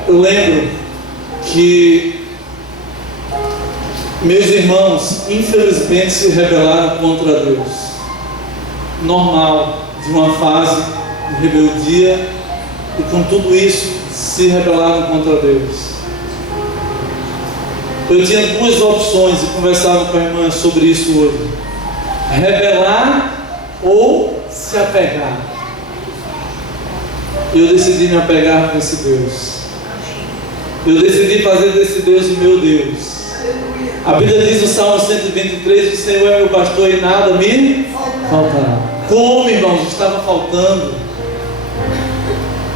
Eu lembro que meus irmãos, infelizmente, se rebelaram contra Deus. Normal, de uma fase de rebeldia, e com tudo isso, se rebelaram contra Deus. Eu tinha 2 opções e conversava com a irmã sobre isso hoje: rebelar ou se apegar. Eu decidi me apegar com esse Deus. Eu decidi fazer desse Deus o meu Deus. A Bíblia diz no Salmo 123: o Senhor é meu pastor e nada me faltará. Como, irmãos, estava faltando?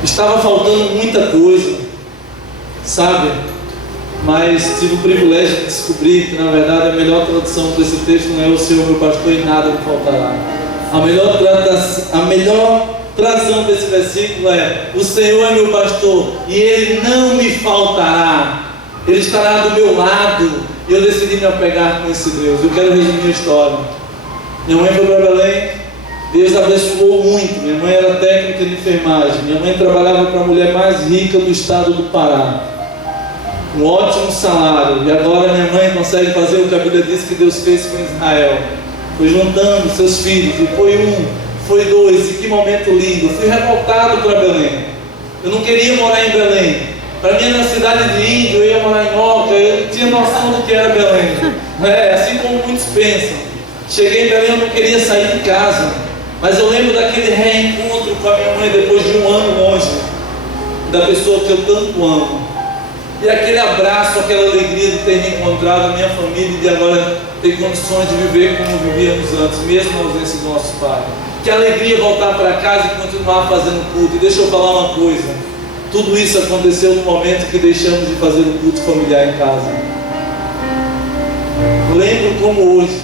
Estava faltando muita coisa, sabe? Mas tive o privilégio de descobrir que, na verdade, a melhor tradução para esse texto não é o Senhor meu pastor e nada me faltará. A melhor tradução desse versículo é: o Senhor é meu pastor e Ele não me faltará. Ele estará do meu lado. E eu decidi me apegar com esse Deus. Eu quero resumir a história. Minha mãe foi para Belém. Deus abençoou muito. Minha mãe era técnica de enfermagem. Minha mãe trabalhava para a mulher mais rica do estado do Pará. Um ótimo salário. E agora minha mãe consegue fazer o que a Bíblia diz que Deus fez com Israel. Foi juntando seus filhos. E foi um, foi dois. E que momento lindo. Eu fui revoltado para Belém. Eu não queria morar em Belém. Para mim, na cidade de Índio, eu ia morar em Oca. Eu não tinha noção do que era Belém. Assim como muitos pensam. Cheguei em Belém, eu não queria sair de casa. Mas eu lembro daquele reencontro com a minha mãe depois de um ano longe da pessoa que eu tanto amo. E aquele abraço, aquela alegria de ter reencontrado a minha família e de agora ter condições de viver como vivíamos antes, mesmo na ausência do nosso pai. Que alegria voltar para casa e continuar fazendo culto. E deixa eu falar uma coisa: tudo isso aconteceu no momento que deixamos de fazer o culto familiar em casa. Lembro como hoje,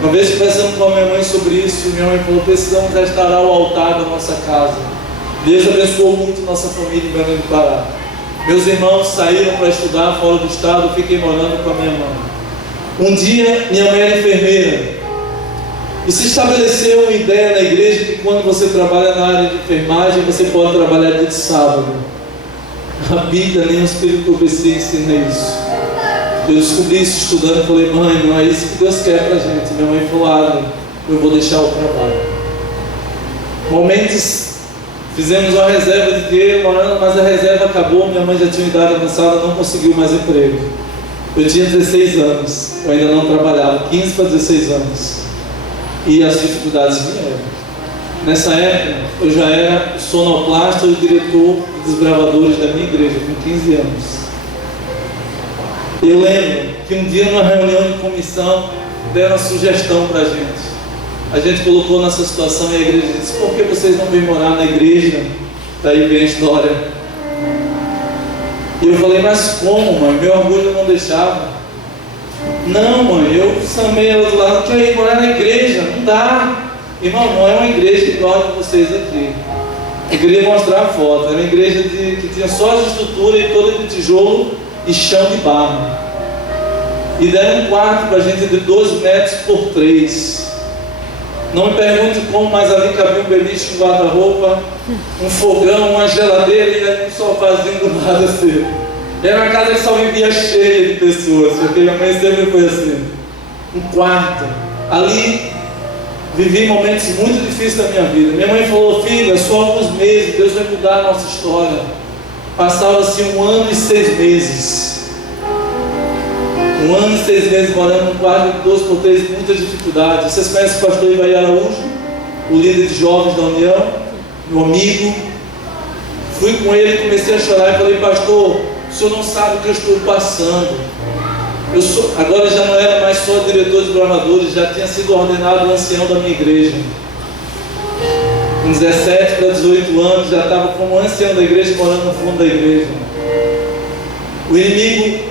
uma vez conversando com a minha mãe sobre isso, minha mãe falou: precisamos restaurar o altar da nossa casa. Deus abençoou muito nossa família em Belém do Pará. Meus irmãos saíram para estudar fora do estado, eu fiquei morando com a minha mãe. Um dia, minha mãe era enfermeira. E se estabeleceu uma ideia na igreja que quando você trabalha na área de enfermagem, você pode trabalhar dia de sábado. A Bíblia, nem o Espírito Profecia ensina isso. Eu descobri isso estudando e falei: mãe, não é isso que Deus quer pra gente. Minha mãe falou: Adrian, eu vou deixar o trabalho. Momentos, fizemos uma reserva de dinheiro, mas a reserva acabou. Minha mãe já tinha idade avançada, não conseguiu mais emprego. Eu tinha 16 anos, eu ainda não trabalhava, 15 para 16 anos. E as dificuldades vieram. Nessa época, eu já era sonoplasta e diretor dos gravadores da minha igreja, com 15 anos. Eu lembro que um dia, numa reunião de comissão, deram uma sugestão para a gente. A gente colocou nessa situação e a igreja disse: por que vocês não vêm morar na igreja? Daí vem a história. E eu falei: mas como, mãe? Meu orgulho não deixava. Não, mãe, eu chamei ela do lado: quer ir morar na igreja? Não dá. Irmão, não é uma igreja igual a de vocês aqui. Eu queria mostrar a foto. Era uma igreja que tinha só as estruturas e toda de tijolo e chão de barro. E deram um quarto para a gente de 12 metros por 3. Não me pergunte como, mas ali cabia um beliche, um guarda-roupa, um fogão, uma geladeira e um sofazinho do lado assim. Era uma casa que só vivia cheia de pessoas, porque minha mãe sempre foi assim. Um quarto. Ali vivi momentos muito difíceis da minha vida. Minha mãe falou: filha, só alguns meses, Deus vai mudar a nossa história. Passava-se 1 ano e 6 meses. 1 ano e 6 meses morando num quarto de 12 por 3, muita dificuldade. Vocês conhecem o pastor Ivaí Araújo, o líder de jovens da União, meu amigo. Fui com ele, comecei a chorar e falei: pastor, o senhor não sabe o que eu estou passando. Agora já não era mais só diretor de gravadores, já tinha sido ordenado ancião da minha igreja. Com 17 para 18 anos, já estava como ancião da igreja, morando no fundo da igreja. O inimigo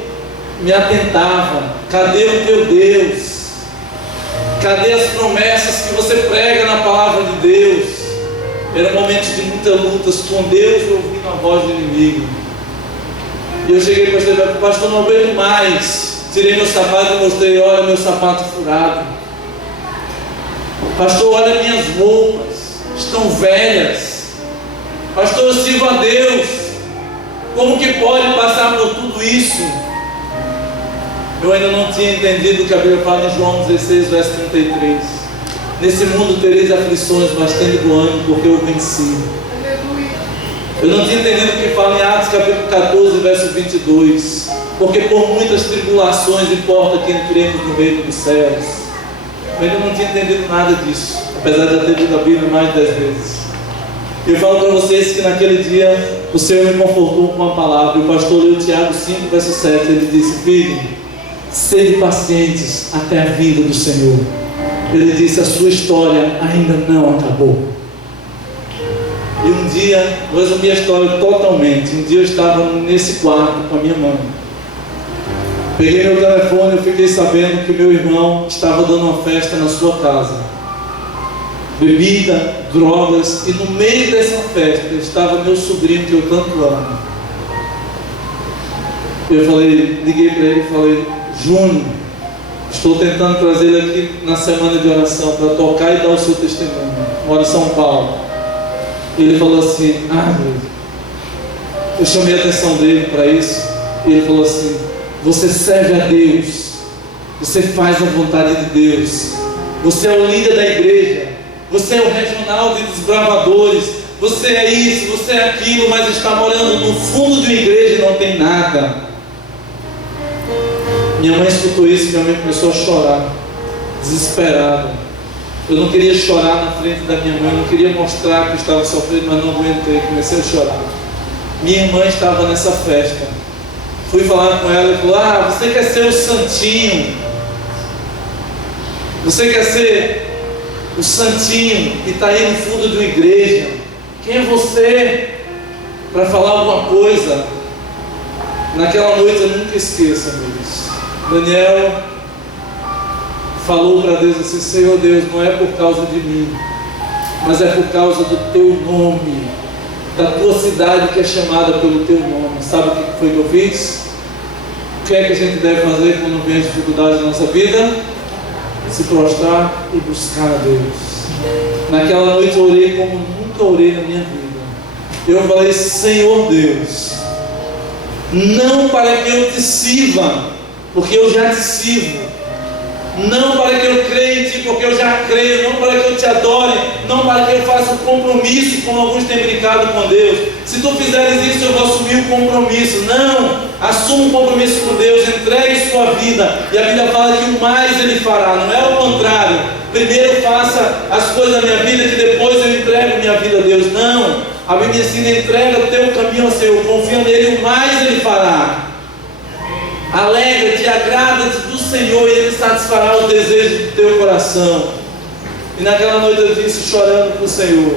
me atentava: cadê o teu Deus? Cadê as promessas que você prega na palavra de Deus? Eram momentos de muitas lutas com Deus e ouvindo a voz do inimigo. E eu cheguei para o pastor: pastor, não aguento mais. Tirei meu sapato e mostrei: olha meu sapato furado. Pastor, olha minhas roupas, estão velhas. Pastor, eu sirvo a Deus. Como que pode passar por tudo isso? Eu ainda não tinha entendido o que a Bíblia fala em João 16, verso 33. Nesse mundo tereis aflições, mas tende bom ânimo, porque eu venci. Eu não tinha entendido o que fala em Atos capítulo 14, verso 22. Porque por muitas tribulações importa que entremos no reino dos céus. Eu ainda não tinha entendido nada disso, apesar de ter lido a Bíblia mais de 10 vezes. Eu falo para vocês que naquele dia o Senhor me confortou com uma palavra. O pastor leu Tiago 5, verso 7. Ele disse: filho, sede pacientes até a vinda do Senhor. Ele disse: a sua história ainda não acabou. E um dia, vou resumir a história totalmente. Um dia eu estava nesse quarto com a minha mãe. Peguei meu telefone e eu fiquei sabendo que meu irmão estava dando uma festa na sua casa. bebida, drogas, e no meio dessa festa estava meu sobrinho que eu tanto amo. Eu falei, liguei para ele e falei: Júnior, estou tentando trazer ele aqui na semana de oração para tocar e dar o seu testemunho. Mora em São Paulo. Ele falou assim: eu chamei a atenção dele para isso. E ele falou assim: você serve a Deus, você faz a vontade de Deus, você é o líder da igreja, você é o regional de desbravadores, você é isso, você é aquilo, mas está morando no fundo de uma igreja e não tem nada. Minha mãe escutou isso e minha mãe começou a chorar, desesperada. Eu não queria chorar na frente da minha mãe, eu não queria mostrar que eu estava sofrendo, mas não aguentei, comecei a chorar. Minha irmã estava nessa festa. Fui falar com ela e falou: você quer ser o santinho? Você quer ser o santinho que está aí no fundo de uma igreja? Quem é você para falar alguma coisa? Naquela noite eu nunca esqueço, amigos. Daniel falou para Deus assim: Senhor Deus, não é por causa de mim, mas é por causa do teu nome, da tua cidade que é chamada pelo teu nome. Sabe o que foi que eu fiz? O que é que a gente deve fazer quando vem as dificuldades da nossa vida? Se prostrar e buscar a Deus. Naquela noite eu orei como nunca orei na minha vida. Eu falei: Senhor Deus, não para que eu te sirva, porque eu já te sirvo. Não para que eu creia em Ti, porque eu já creio. Não para que eu Te adore. Não para que eu faça um compromisso, como alguns têm brincado com Deus. Se Tu fizeres isso, eu vou assumir o compromisso. Não, assuma um compromisso com Deus. Entregue sua vida. E a Bíblia fala que o mais Ele fará. Não é o contrário: primeiro faça as coisas da minha vida, que depois eu entrego minha vida a Deus. Não, a Bíblia ensina: entrega o teu caminho ao Senhor, confia nele, o mais Ele fará. Alegra-te, agrada-te do Senhor, e Ele satisfará o desejo do teu coração. E naquela noite eu disse, chorando para o Senhor: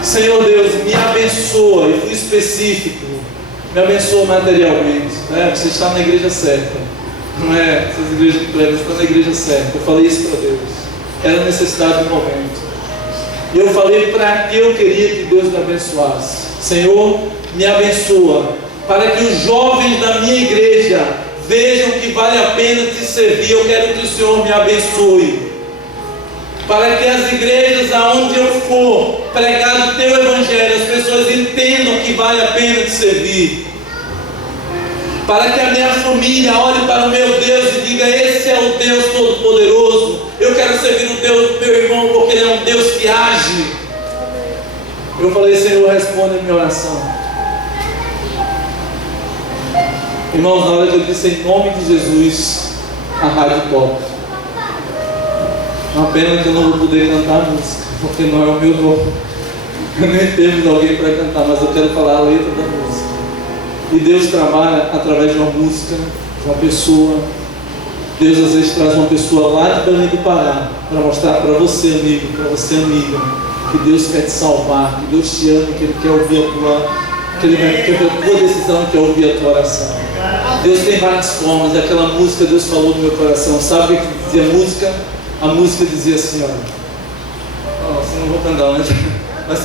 Senhor Deus, me abençoa. E fui específico: me abençoa materialmente. Você está na igreja certa. Não é essas igrejas que pregam, você está na igreja certa. Eu falei isso para Deus. Era a necessidade do momento. E eu falei para que eu queria que Deus me abençoasse. Senhor, me abençoa, para que os jovens da minha igreja vejam que vale a pena te servir. Eu quero que o Senhor me abençoe, para que as igrejas aonde eu for pregar o teu evangelho, as pessoas entendam que vale a pena te servir, para que a minha família olhe para o meu Deus e diga: esse é o Deus Todo-Poderoso. Eu quero servir o Deus do meu irmão, porque Ele é um Deus que age. Eu falei: Senhor, responde a minha oração. Irmãos, na hora que eu disse em nome de Jesus, a rádio toca. Uma pena que eu não vou poder cantar a música, porque não é o meu dom. Eu nem temos alguém para cantar, mas eu quero falar a letra da música. E Deus trabalha através de uma música, de uma pessoa. Deus às vezes traz uma pessoa lá de Belém do Pará para mostrar para você, amigo, para você, amiga, que Deus quer te salvar, que Deus te ama, que Ele quer ouvir a tua decisão, quer ouvir a tua oração. Deus tem várias formas. E aquela música, Deus falou no meu coração. Sabe o que dizia a música? A música dizia assim: olha, assim não vou cantar, né? Mas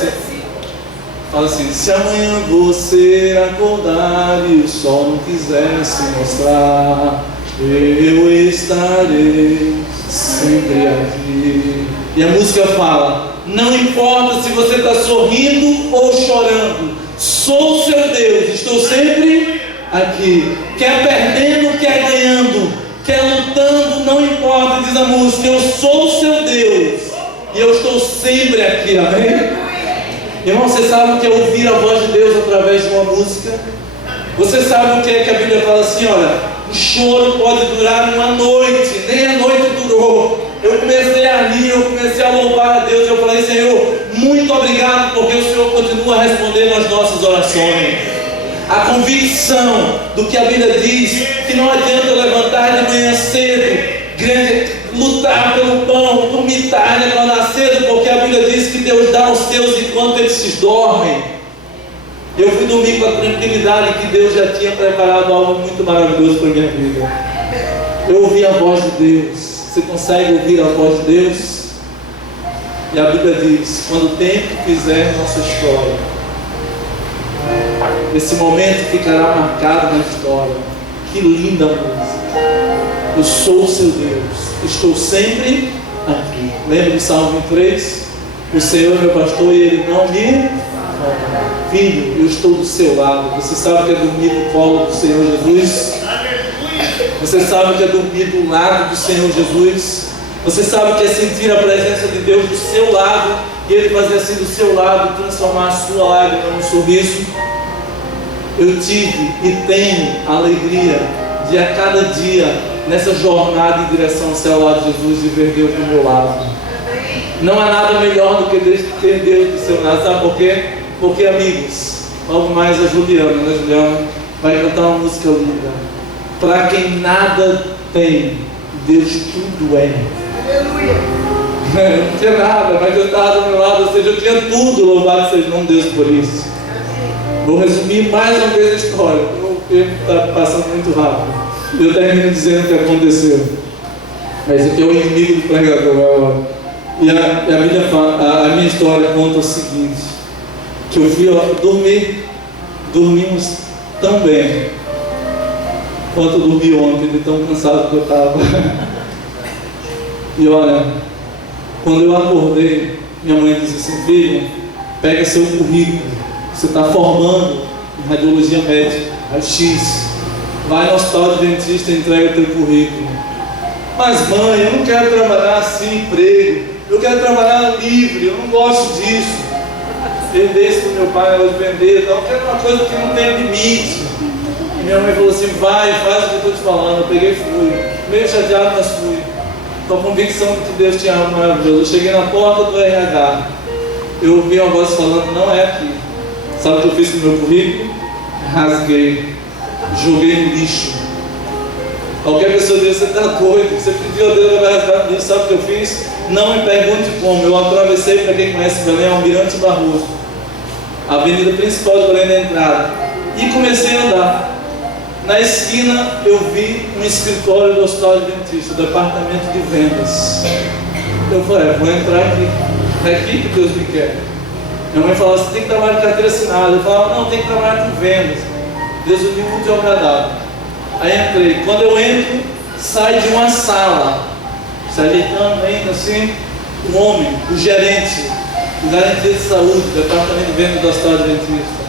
fala assim: se amanhã você acordar e o sol não quiser se mostrar, eu estarei sempre aqui. E a música fala: não importa se você está sorrindo ou chorando, sou seu Deus, estou sempre aqui. Quer perdendo, quer ganhando, quer lutando, não importa, diz a música: eu sou seu Deus e eu estou sempre aqui. Amém? Irmão, você sabe o que é ouvir a voz de Deus através de uma música? Você sabe o que é que a Bíblia fala assim: olha, o choro pode durar uma noite, nem a noite durou. Eu comecei a rir, eu comecei a louvar a Deus. Eu falei: Senhor, muito obrigado, porque o Senhor continua respondendo às nossas orações. A convicção do que a Bíblia diz, que não adianta eu levantar de manhã cedo, lutar pelo pão, dormir tarde, acordar cedo, porque a Bíblia diz que Deus dá aos seus enquanto eles dormem. Eu fui dormir com a tranquilidade que Deus já tinha preparado algo muito maravilhoso para a minha vida. Eu ouvi a voz de Deus. Você consegue ouvir a voz de Deus? E a Bíblia diz: quando o tempo fizer nossa história, esse momento ficará marcado na história. Que linda música! Eu sou o seu Deus, estou sempre aqui. Lembra do Salmo 23? O Senhor é meu pastor e Ele não me faltará. Filho, eu estou do seu lado. Você sabe que é dormir no colo do Senhor Jesus? Você sabe que é dormir do lado do Senhor Jesus? Você sabe que é sentir a presença de Deus do seu lado e Ele fazer assim do seu lado, transformar a sua lágrima num sorriso? Eu tive e tenho a alegria de a cada dia, nessa jornada em direção ao céu lá de Jesus, e ver Deus do meu lado. Não há nada melhor do que ter Deus do seu lado. Sabe por quê? Porque, amigos, logo mais a Juliana, né, Juliana? Vai cantar uma música linda. Para quem nada tem, Deus tudo é. Aleluia. Não tinha nada, mas eu estava do meu lado, ou seja, eu tinha tudo. Louvado seja o nome de Deus por isso. Vou resumir mais uma vez a história, porque o tempo está passando muito rápido. Eu termino dizendo o que aconteceu. Mas aqui é o inimigo do pregador agora. E a minha história conta o seguinte: que eu fui dormimos tão bem quanto eu dormi ontem, de tão cansado que eu estava. E olha, quando eu acordei, minha mãe disse assim: filho, pega seu currículo, você está formando em radiologia médica, raio-x, vai no hospital de dentista e entrega teu currículo. Mas mãe, eu não quero trabalhar assim, emprego, eu quero trabalhar livre, eu não gosto disso. Herdei isso do meu pai, ela de vender, então eu quero uma coisa que não tenha limite. E minha mãe falou assim: vai, faz o que eu estou te falando. Eu peguei e fui, meio chateado, mas fui, com a convicção de que Deus tinha algo maravilhoso. Eu cheguei na porta do RH, eu ouvi uma voz falando: não é aqui. Sabe o que eu fiz com o meu currículo? Rasguei, joguei no lixo. Qualquer pessoa diz: você está doido, você pediu a Deus para rasgar no lixo. Sabe o que eu fiz? Não me pergunte como. Eu atravessei, para quem conhece Belém, Almirante Barroso, a avenida principal de Belém da entrada, e comecei a andar. Na esquina eu vi um escritório do Hospital de Dentista, departamento de vendas. Eu falei: vou entrar aqui, é aqui que Deus me quer. Minha mãe falava: você tem que trabalhar de carteira assinada. Eu falava: não, tem que trabalhar com vendas. Deus me muito agradável. Aí entrei. Quando eu entro, sai de uma sala, se ajeitando ainda assim, um homem, o gerente, o garantia de saúde, departamento de vendas do Hospital de Dentista.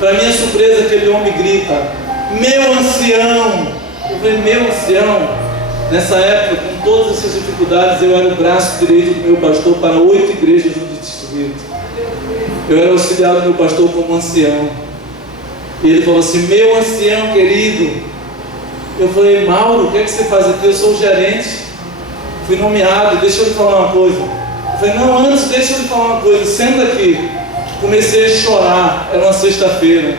Para minha surpresa, aquele homem grita: meu ancião! Eu falei: meu ancião? Nessa época, com todas essas dificuldades, eu era o braço direito do meu pastor para 8 igrejas do distrito. Eu era auxiliar do meu pastor como ancião. E ele falou assim: meu ancião querido. Eu falei: Mauro, o que é que você faz aqui? Eu sou o gerente, fui nomeado, deixa eu lhe falar uma coisa. Eu falei: não, antes deixa eu lhe falar uma coisa, senta aqui. Comecei a chorar, era uma sexta-feira.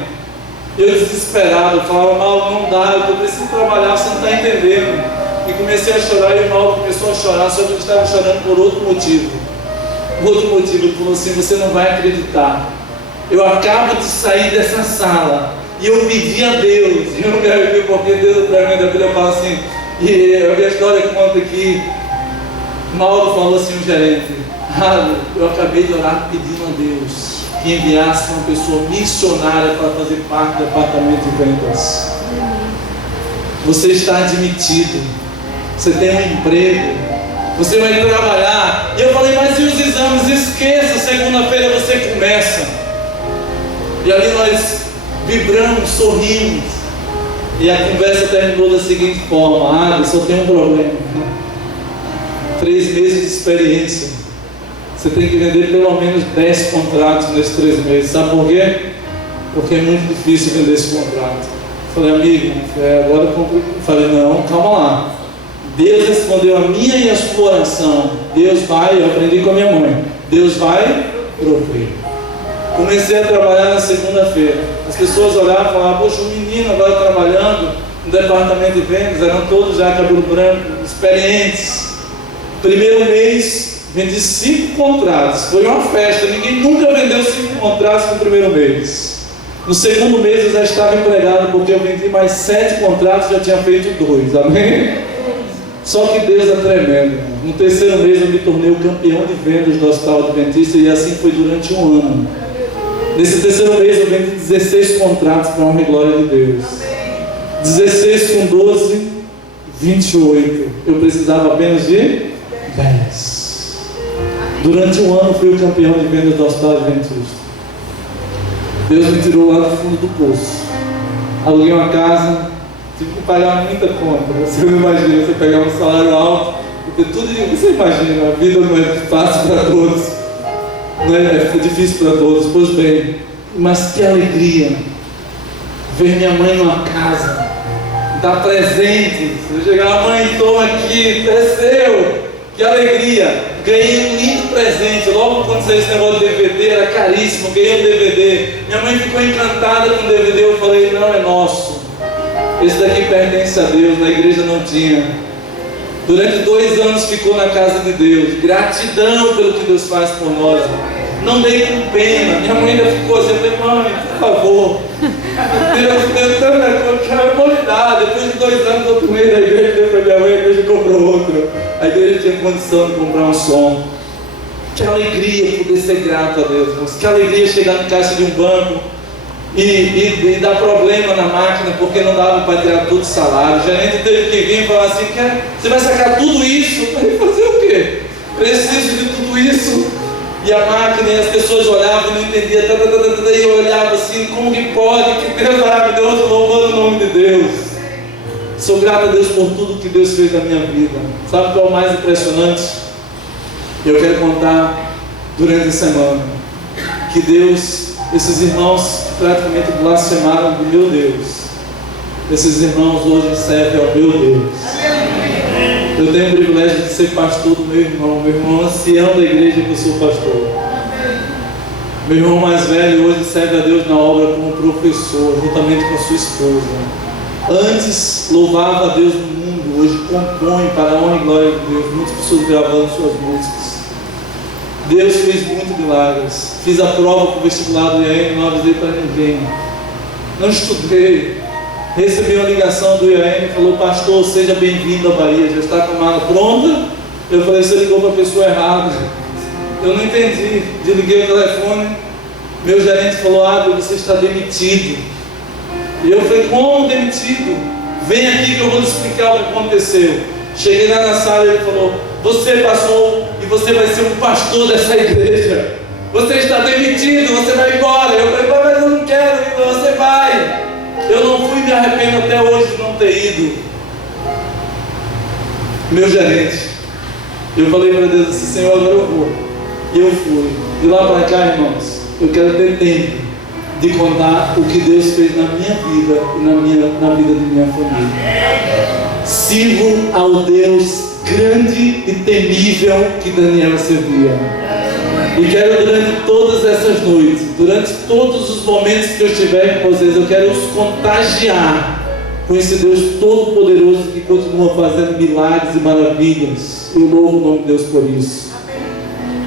Eu desesperado, eu falava: Mauro, não dá, eu preciso trabalhar, você não está entendendo. E comecei a chorar, e o Mauro começou a chorar, só que ele estava chorando por outro motivo. Ele falou assim: você não vai acreditar, eu acabo de sair dessa sala e eu pedi a Deus, e eu não quero ver porque Deus para mim da Bíblia, eu falo assim, e a minha história que conta aqui, Mauro falou assim, o gerente: eu acabei de orar pedindo a Deus que enviasse uma pessoa missionária para fazer parte do departamento de vendas. Você está admitido, você tem um emprego, você vai trabalhar. E eu falei: mas e os exames? Esqueça, segunda-feira você começa. E ali nós vibramos, sorrimos. E a conversa terminou da seguinte forma: só tem um problema. 3 meses de experiência. Você tem que vender pelo menos 10 contratos nesses 3 meses. Sabe por quê? Porque é muito difícil vender esse contrato. Eu falei: amigo, agora eu falei: não, calma lá. Deus respondeu a minha e a sua oração. Deus vai, eu aprendi com a minha mãe, Deus vai prover. Comecei a trabalhar na segunda-feira. As pessoas olhavam e falavam: poxa, o menino agora trabalhando no departamento de vendas, eram todos já cabelo branco, experientes. Primeiro mês, vendi 5 contratos. Foi uma festa, ninguém nunca vendeu 5 contratos no primeiro mês. No segundo mês eu já estava empregado, porque eu vendi mais 7 contratos e já tinha feito 2, amém? Só que Deus é tremendo. No terceiro mês eu me tornei o campeão de vendas do Hospital Adventista, e assim foi durante um ano. Nesse terceiro mês eu vendi 16 contratos para a honra e glória de Deus. 16 com 12, 28. Eu precisava apenas de 10. Durante um ano fui o campeão de vendas do Hospital Adventista. Deus me tirou lá do fundo do poço. Aluguei uma casa, tive que pagar muita conta. Você não imagina, você pegar um salário alto e ter tudo de... Você imagina, a vida não é fácil para todos, não é difícil para todos. Pois bem, mas que alegria ver minha mãe numa casa, dar presentes. Eu chegar lá, mãe, toma aqui, desceu. Que alegria! Ganhei um lindo presente. Logo quando saiu esse negócio de DVD, era caríssimo. Ganhei um DVD. Minha mãe ficou encantada com o DVD. Eu falei, não, é nosso. Esse daqui pertence a Deus. Na igreja não tinha. Durante 2 anos ficou na casa de Deus. Gratidão pelo que Deus faz por nós. Não dei com pena. Minha mãe ainda ficou assim. Eu falei, mãe, por favor. Eu vou lhe dar. Depois de 2 anos eu tomei da igreja, dei para minha mãe, a igreja comprou outro. A igreja tinha condição de comprar um som. Que alegria poder ser grato a Deus, irmãos. Que alegria chegar no caixa de um banco e dar problema na máquina porque não dava para tirar todo o salário. O gerente teve que vir e falar assim: você vai sacar tudo isso? Eu falei, fazer o quê? Preciso de tudo isso. E a máquina, e as pessoas olhavam e não entendiam, e eu olhava assim, como que pode? Que Deus maravilhoso, louvando o nome de Deus. Sou grato a Deus por tudo que Deus fez na minha vida. Sabe o que é o mais impressionante? Eu quero contar durante a semana que Deus, esses irmãos que praticamente blasfemaram do meu Deus, esses irmãos hoje servem ao meu Deus. Eu tenho o privilégio de ser pastor do meu irmão ancião da igreja que eu sou pastor. Meu irmão mais velho hoje serve a Deus na obra como professor, juntamente com a sua esposa. Antes louvava a Deus no mundo, hoje compõe para a honra e glória de Deus, muitas pessoas gravando suas músicas. Deus fez muitos milagres. Fiz a prova para o vestibular do IAM, não avisei para ninguém. Não estudei. Recebi uma ligação do IAM e falou: pastor, seja bem-vindo à Bahia, já está com a mala pronta? Eu falei: você ligou para a pessoa errada. Eu não entendi. Desliguei o telefone. Meu gerente falou: você está demitido. E eu falei: como demitido? Vem aqui que eu vou lhe explicar o que aconteceu. Cheguei lá na sala e ele falou: você passou e você vai ser um pastor dessa igreja. Você está demitido, você vai embora. Eu falei: mas eu não quero ir, você vai. Eu não fui, me arrependo até hoje de não ter ido. Meu gerente, eu falei para Deus assim: Senhor, agora eu vou. E eu fui. De lá para cá, irmãos, eu quero ter tempo de contar o que Deus fez na minha vida e na vida de minha família. Sirvo ao Deus grande e temível que Daniel servia. E quero durante todas essas noites, durante todos os momentos que eu estiver com vocês, eu quero os contagiar com esse Deus todo-poderoso que continua fazendo milagres e maravilhas. Eu louvo o nome de Deus por isso.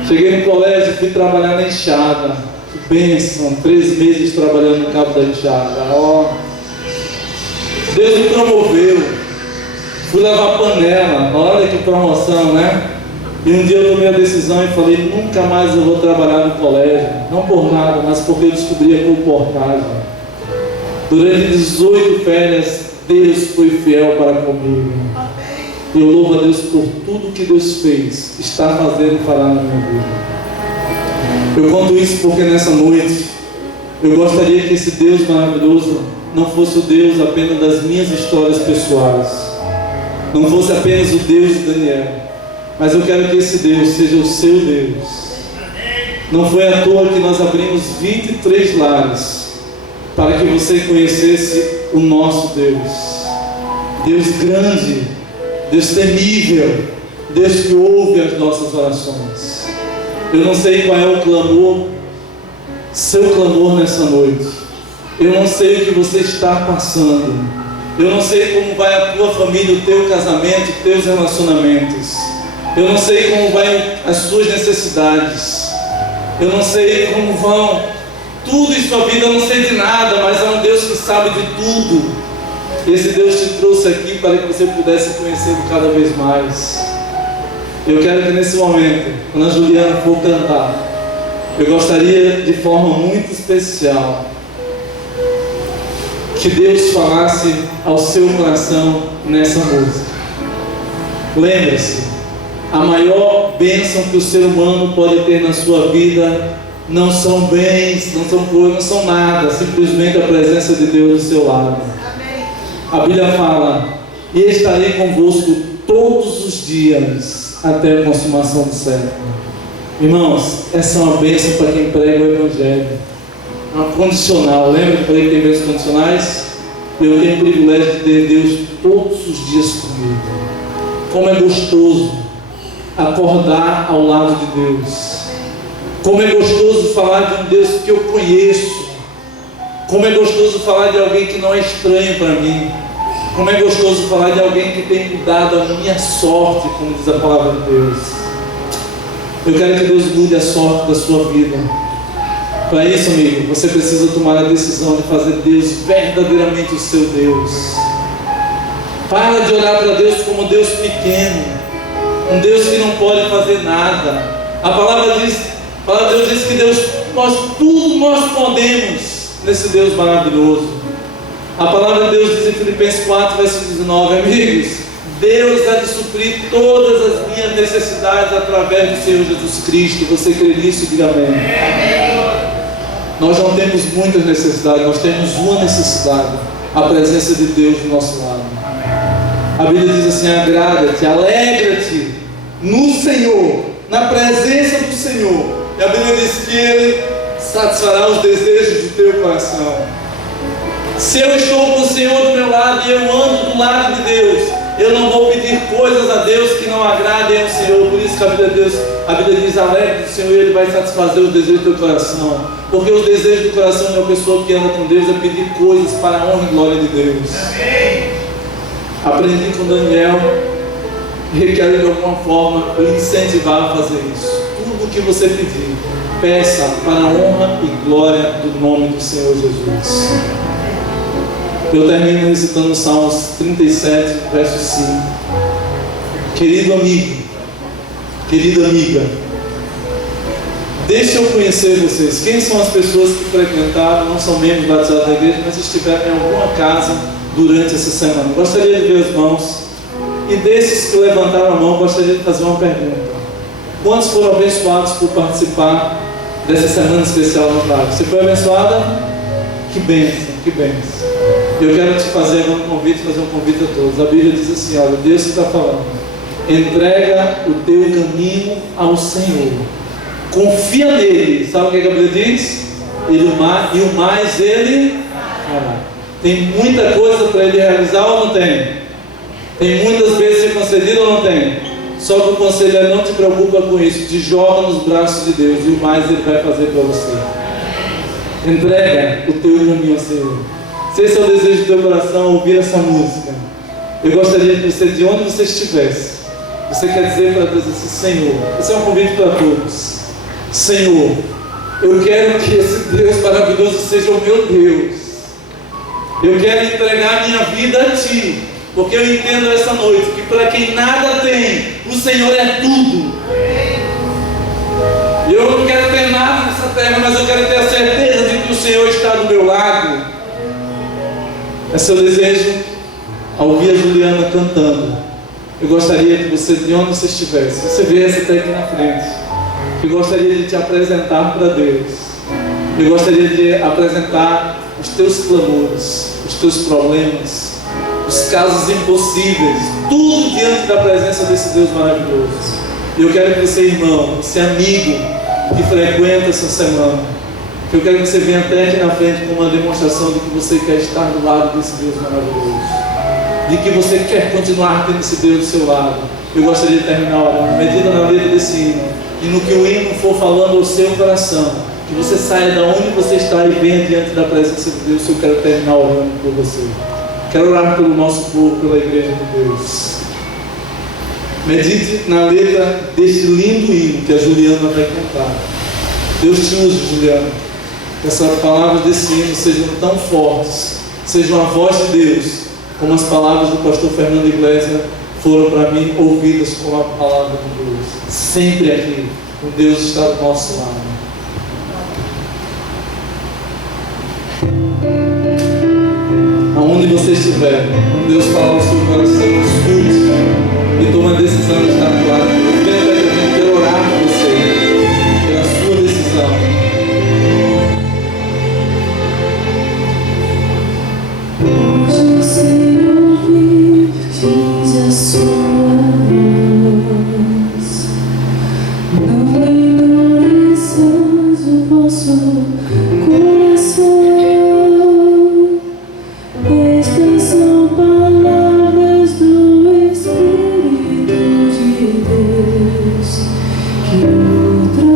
Cheguei no colégio, fui trabalhar na enxada. Que bênção, 3 meses trabalhando no cabo da enxada. Deus me promoveu. Fui lavar panela. Olha que promoção, né? E um dia eu tomei a decisão e falei: nunca mais eu vou trabalhar no colégio. Não por nada, mas porque eu descobri a comportagem. Durante 18 férias, Deus foi fiel para comigo. Eu louvo a Deus por tudo que Deus fez, está fazendo e fará na minha vida. Eu conto isso porque nessa noite eu gostaria que esse Deus maravilhoso não fosse o Deus apenas das minhas histórias pessoais, não fosse apenas o Deus de Daniel, mas eu quero que esse Deus seja o seu Deus. Não foi à toa que nós abrimos 23 lares para que você conhecesse o nosso Deus. Deus grande, Deus temível, Deus que ouve as nossas orações. Eu não sei qual é o clamor, seu clamor nessa noite. Eu não sei o que você está passando. Eu não sei como vai a tua família, o teu casamento, os teus relacionamentos. Eu não sei como vai as suas necessidades. Eu não sei como vão tudo em sua vida. Eu não sei de nada, mas há um Deus que sabe de tudo. Esse Deus te trouxe aqui para que você pudesse conhecê-lo cada vez mais. Eu quero que nesse momento, quando a Juliana for cantar, eu gostaria de forma muito especial que Deus falasse ao seu coração nessa música. Lembre-se, a maior bênção que o ser humano pode ter na sua vida não são bens, não são coisas, não são nada, simplesmente a presença de Deus do seu lado. A Bíblia fala: e estarei convosco todos os dias até a consumação do século. Irmãos, essa é uma bênção para quem prega o Evangelho. Uma condicional. Lembra que eu falei que tem bênçãos condicionais? Eu tenho o privilégio de ter Deus todos os dias comigo. Como é gostoso acordar ao lado de Deus. Como é gostoso falar de um Deus que eu conheço. Como é gostoso falar de alguém que não é estranho para mim. Como é gostoso falar de alguém que tem mudado a minha sorte, como diz a palavra de Deus. Eu quero que Deus mude a sorte da sua vida. Para isso, amigo, você precisa tomar a decisão de fazer Deus verdadeiramente o seu Deus. Para de olhar para Deus como Deus pequeno, um Deus que não pode fazer nada. A palavra de Deus diz que tudo nós podemos nesse Deus maravilhoso. A palavra de Deus diz em Filipenses 4, versículo 19, amigos, Deus há de suprir todas as minhas necessidades através do Senhor Jesus Cristo. Você crê nisso? Diga amém. Nós não temos muitas necessidades, nós temos uma necessidade: a presença de Deus do nosso lado. A Bíblia diz assim: agrada-te, alegra-te no Senhor, na presença do Senhor. E a Bíblia diz que Ele satisfará os desejos do teu coração. Se eu estou com o Senhor do meu lado e eu ando do lado de Deus, eu não vou pedir coisas a Deus que não agradem ao Senhor. Por isso que a Bíblia diz: alegre do Senhor, e Ele vai satisfazer os desejos do teu coração. Porque os desejos do coração de uma pessoa que anda com Deus é pedir coisas para a honra e glória de Deus. Amém. Aprendi com Daniel e quero de alguma forma lhe incentivar a fazer isso. Tudo o que você pedir, peça para a honra e glória do nome do Senhor Jesus. Eu termino recitando Salmos 37, verso 5. Querido amigo, querida amiga, deixe eu conhecer vocês. Quem são as pessoas que frequentaram, não são membros batizados da igreja, mas estiveram em alguma casa durante essa semana? Gostaria de ver as mãos. E desses que levantaram a mão, gostaria de fazer uma pergunta: quantos foram abençoados por participar dessa semana especial no Vale? Você foi abençoada? Que bênção, que bênção. Eu quero te fazer agora um convite a todos. A Bíblia diz assim: olha, Deus está falando, entrega o teu caminho ao Senhor, confia nele. Sabe o que a Bíblia diz? E o mais ele fará. Tem muita coisa para ele realizar ou não tem? Tem muitas vezes ser concedido ou não tem? Só que o conselho é: não te preocupa com isso, te joga nos braços de Deus, e o mais ele vai fazer para você. Entrega o teu caminho ao Senhor. Se esse é o desejo do teu coração, ouvir essa música, eu gostaria que você, de onde você estivesse, você quer dizer para Deus assim: Senhor, esse é um convite para todos. Senhor, eu quero que esse Deus maravilhoso seja o meu Deus. Eu quero entregar minha vida a Ti, porque eu entendo essa noite que para quem nada tem, o Senhor é tudo. Eu não quero ter nada nessa terra, mas eu quero ter a certeza de que o Senhor está do meu lado. É seu desejo? Ao ouvir a Juliana cantando, eu gostaria que você, de onde você estivesse, você viesse até aqui na frente. Eu gostaria de te apresentar para Deus. Eu gostaria de apresentar os teus clamores, os teus problemas, os casos impossíveis, tudo diante da presença desse Deus maravilhoso. E eu quero que você, irmão, você amigo que frequenta essa semana, eu quero que você venha até aqui na frente com uma demonstração de que você quer estar do lado desse Deus maravilhoso, de que você quer continuar tendo esse Deus do seu lado. Eu gostaria de terminar orando. Medita na letra desse hino, e no que o hino for falando ao seu coração, que você saia da onde você está e venha diante da presença de Deus. Eu quero terminar orando por você. Quero orar pelo nosso povo, pela igreja de Deus. Medite na letra deste lindo hino que a Juliana vai cantar. Deus te use, Juliana. Que essas palavras desse hino sejam tão fortes, sejam a voz de Deus como as palavras do pastor Fernando Iglesias foram para mim ouvidas como a palavra de Deus. Sempre aqui, o Deus está do nosso lado. Aonde você estiver, Deus fala no seu coração, escute e tome a decisão de estar do lado de Deus. Venha verdadeiramente, quero orar por você, pela sua decisão. Hoje sem ouvir, diz a sua voz, não endureças o vosso coração. Estas são palavras do Espírito de Deus, que outra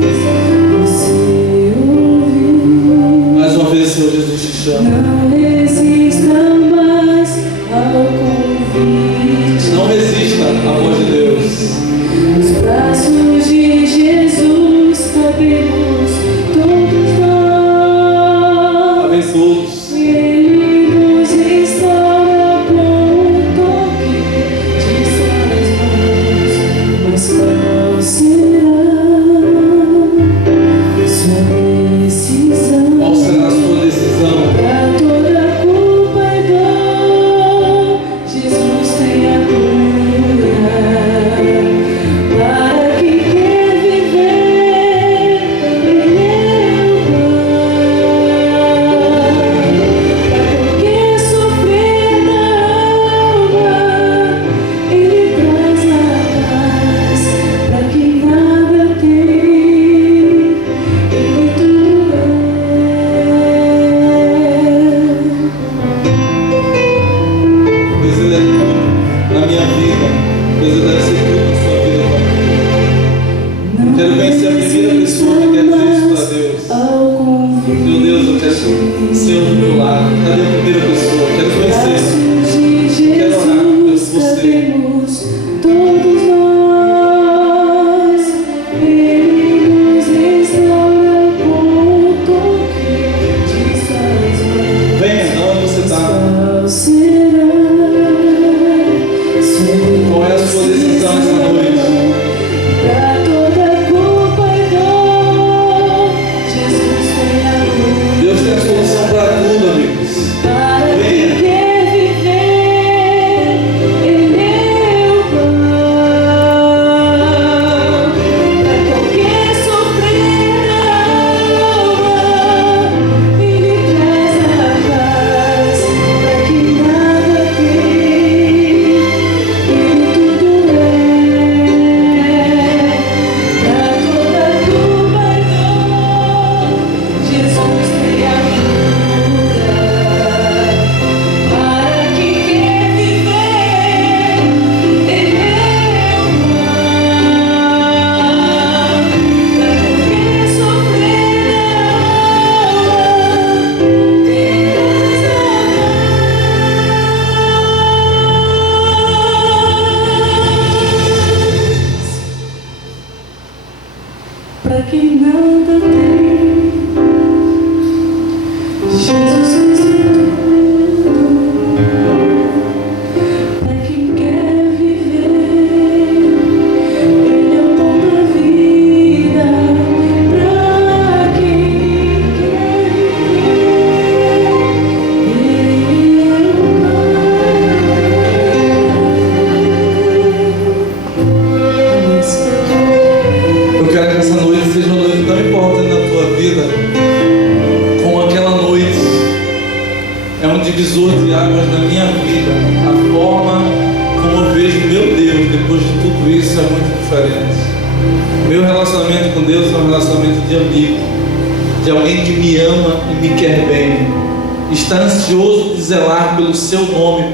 vez você ouviu. Mais uma vez, Senhor Jesus te chama. Não resista mais ao convite. Não resista à voz de Deus. Nos braços de Jesus cabemos todos nós. Amém todos. E Ele nos restaura com o toque de suas mãos. Mas qual será sua decisão? Qual será a sua decisão? Pra toda culpa e dor, Jesus tem a cura. Para quem quer viver, Ele é o pão. Pra qualquer sofrer na alma, Ele traz a paz. Pra quem nada tem, Ele tudo é. Deus ele é tudo na minha vida. Deus ele deve ser tudo na sua vida. Eu quero conhecer a primeira pessoa que quer dizer isso para Deus. Meu Deus, eu quero ser do meu lado. Cadê a primeira pessoa? Eu quero conhecer. Quero orar por você. Todos nós, Ele nos restaura com o toque de suas mãos. Venha, onde você está? Qual será Qual é a sua decisão essa noite? pra toda culpa e dor, Jesus tem a cura. Deus tem a solução para tudo, amigos. Para quem quer viver, Ele é o pão. Para qualquer sofrer na alma, Ele traz a paz. Para quem nada tem, Ele tudo é. Para toda culpa e dor, Jesus tem a cura. Para quem quer viver, Ele é o pão. Para qualquer sofrer na alma, Ele traz a paz. Para quem nada tem, Jesus fez tudo. Para quem quer viver, Ele é o pão da vida. Para quem quer viver, Ele é o pão. Eu quero que essa noite seja uma noite tão importante na tua vida como aquela noite é um divisor de águas na minha vida. A forma como eu vejo meu Deus depois de tudo isso é muito diferente. Meu relacionamento com Deus é um relacionamento de amigo, de alguém que me ama e me quer bem, está ansioso de zelar pelo seu nome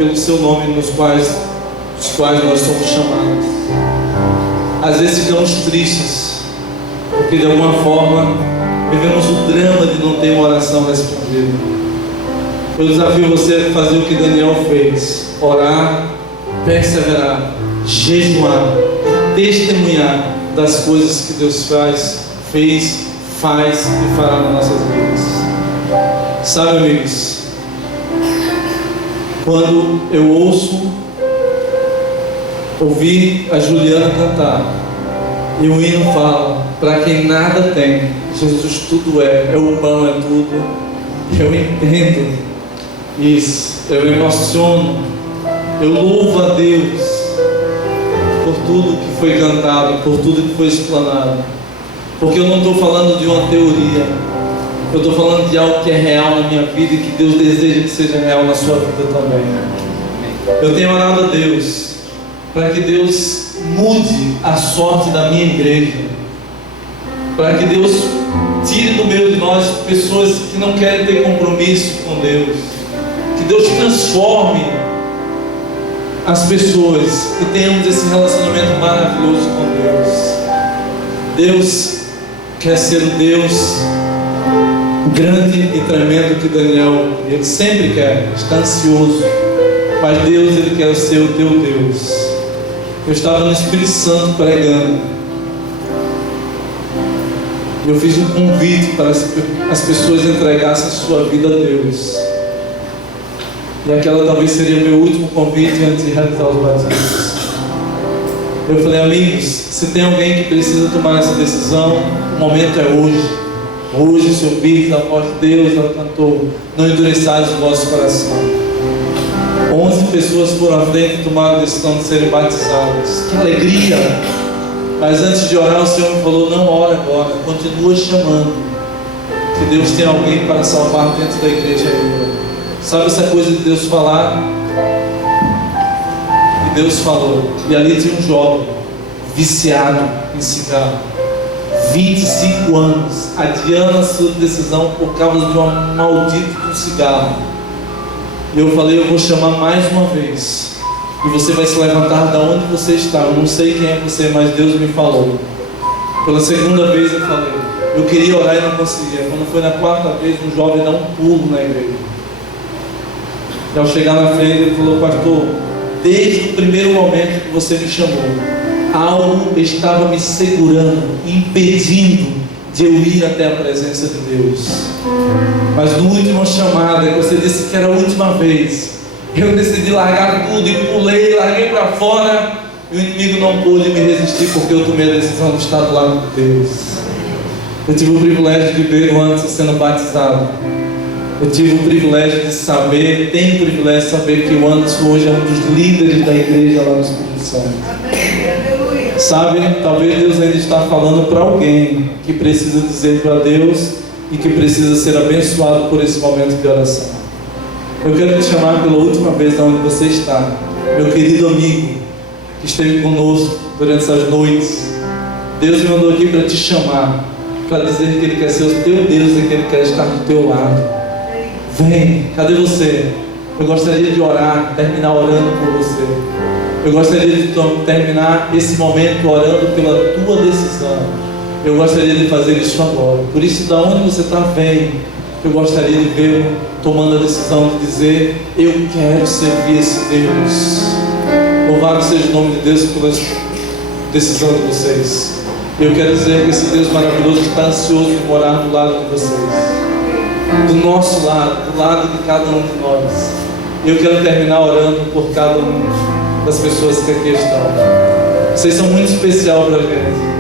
nos quais nós somos chamados. Às vezes ficamos tristes porque de alguma forma vivemos o drama de não ter uma oração respondida. Eu desafio você a fazer o que Daniel fez: orar, perseverar, jejuar, testemunhar das coisas que Deus fez, faz e fará nas nossas vidas. Sabe, amigos, quando eu ouvi a Juliana cantar, e o hino fala: para quem nada tem, Jesus tudo é o pão, é tudo. Eu entendo isso, eu me emociono, eu louvo a Deus por tudo que foi cantado, por tudo que foi explanado, porque eu não estou falando de uma teoria, eu estou falando de algo que é real na minha vida e que Deus deseja que seja real na sua vida também. Eu tenho orado a Deus para que Deus mude a sorte da minha igreja, para que Deus tire do meio de nós pessoas que não querem ter compromisso com Deus, que Deus transforme as pessoas e tenhamos esse relacionamento maravilhoso com Deus. Deus quer ser o Deus grande e tremendo que Daniel, ele sempre quer, está ansioso, mas Deus, ele quer ser o teu Deus. Eu estava no Espírito Santo pregando, eu fiz um convite para as pessoas entregassem a sua vida a Deus, e aquela talvez seria o meu último convite antes de realizar os batismos. Eu falei: amigos, se tem alguém que precisa tomar essa decisão, o momento é hoje. Hoje, se ouvirdes a voz de Deus, ela cantou: não endureçais o vosso coração. 11 pessoas foram à frente e tomaram a decisão de serem batizadas. Que alegria! Mas antes de orar, o Senhor me falou: não ora agora, continua chamando, que Deus tem alguém para salvar dentro da igreja ainda. Sabe essa coisa de Deus falar? E Deus falou, e ali tinha um jovem viciado em cigarro, 25 anos, adiando a sua decisão por causa de uma maldita de um cigarro. E eu falei: eu vou chamar mais uma vez, e você vai se levantar da onde você está. Eu não sei quem é você, mas Deus me falou. Pela segunda vez eu falei, eu queria orar e não conseguia. Quando foi na quarta vez, um jovem dá um pulo na igreja, e ao chegar na frente ele falou: pastor, desde o primeiro momento que você me chamou, algo estava me segurando, impedindo de eu ir até a presença de Deus. Mas no último chamado, que você disse que era a última vez, eu decidi largar tudo e pulei, larguei para fora, e o inimigo não pôde me resistir, porque eu tomei a decisão de estar do lado de Deus. Eu tive o privilégio de ver o Anderson sendo batizado. Eu tive o privilégio de saber, tenho o privilégio de saber que o Anderson hoje é um dos líderes da igreja lá no Espírito Santo. Sabe, talvez Deus ainda está falando para alguém que precisa dizer para Deus e que precisa ser abençoado por esse momento de oração. Eu quero te chamar pela última vez de onde você está, meu querido amigo que esteve conosco durante essas noites. Deus me mandou aqui para te chamar, para dizer que Ele quer ser o teu Deus e que Ele quer estar do teu lado. Vem, cadê você? Eu gostaria de orar, terminar orando por você. Eu gostaria de terminar esse momento orando pela tua decisão. Eu gostaria de fazer isso agora. Por isso, da onde você está, vem. Eu gostaria de vê-lo tomando a decisão de dizer: eu quero servir esse Deus. Louvado seja o nome de Deus pela decisão de vocês. Eu quero dizer que esse Deus maravilhoso está ansioso de morar do lado de vocês, do nosso lado, do lado de cada um de nós. Eu quero terminar orando por cada um das pessoas que aqui estão. Vocês são muito especial para a gente.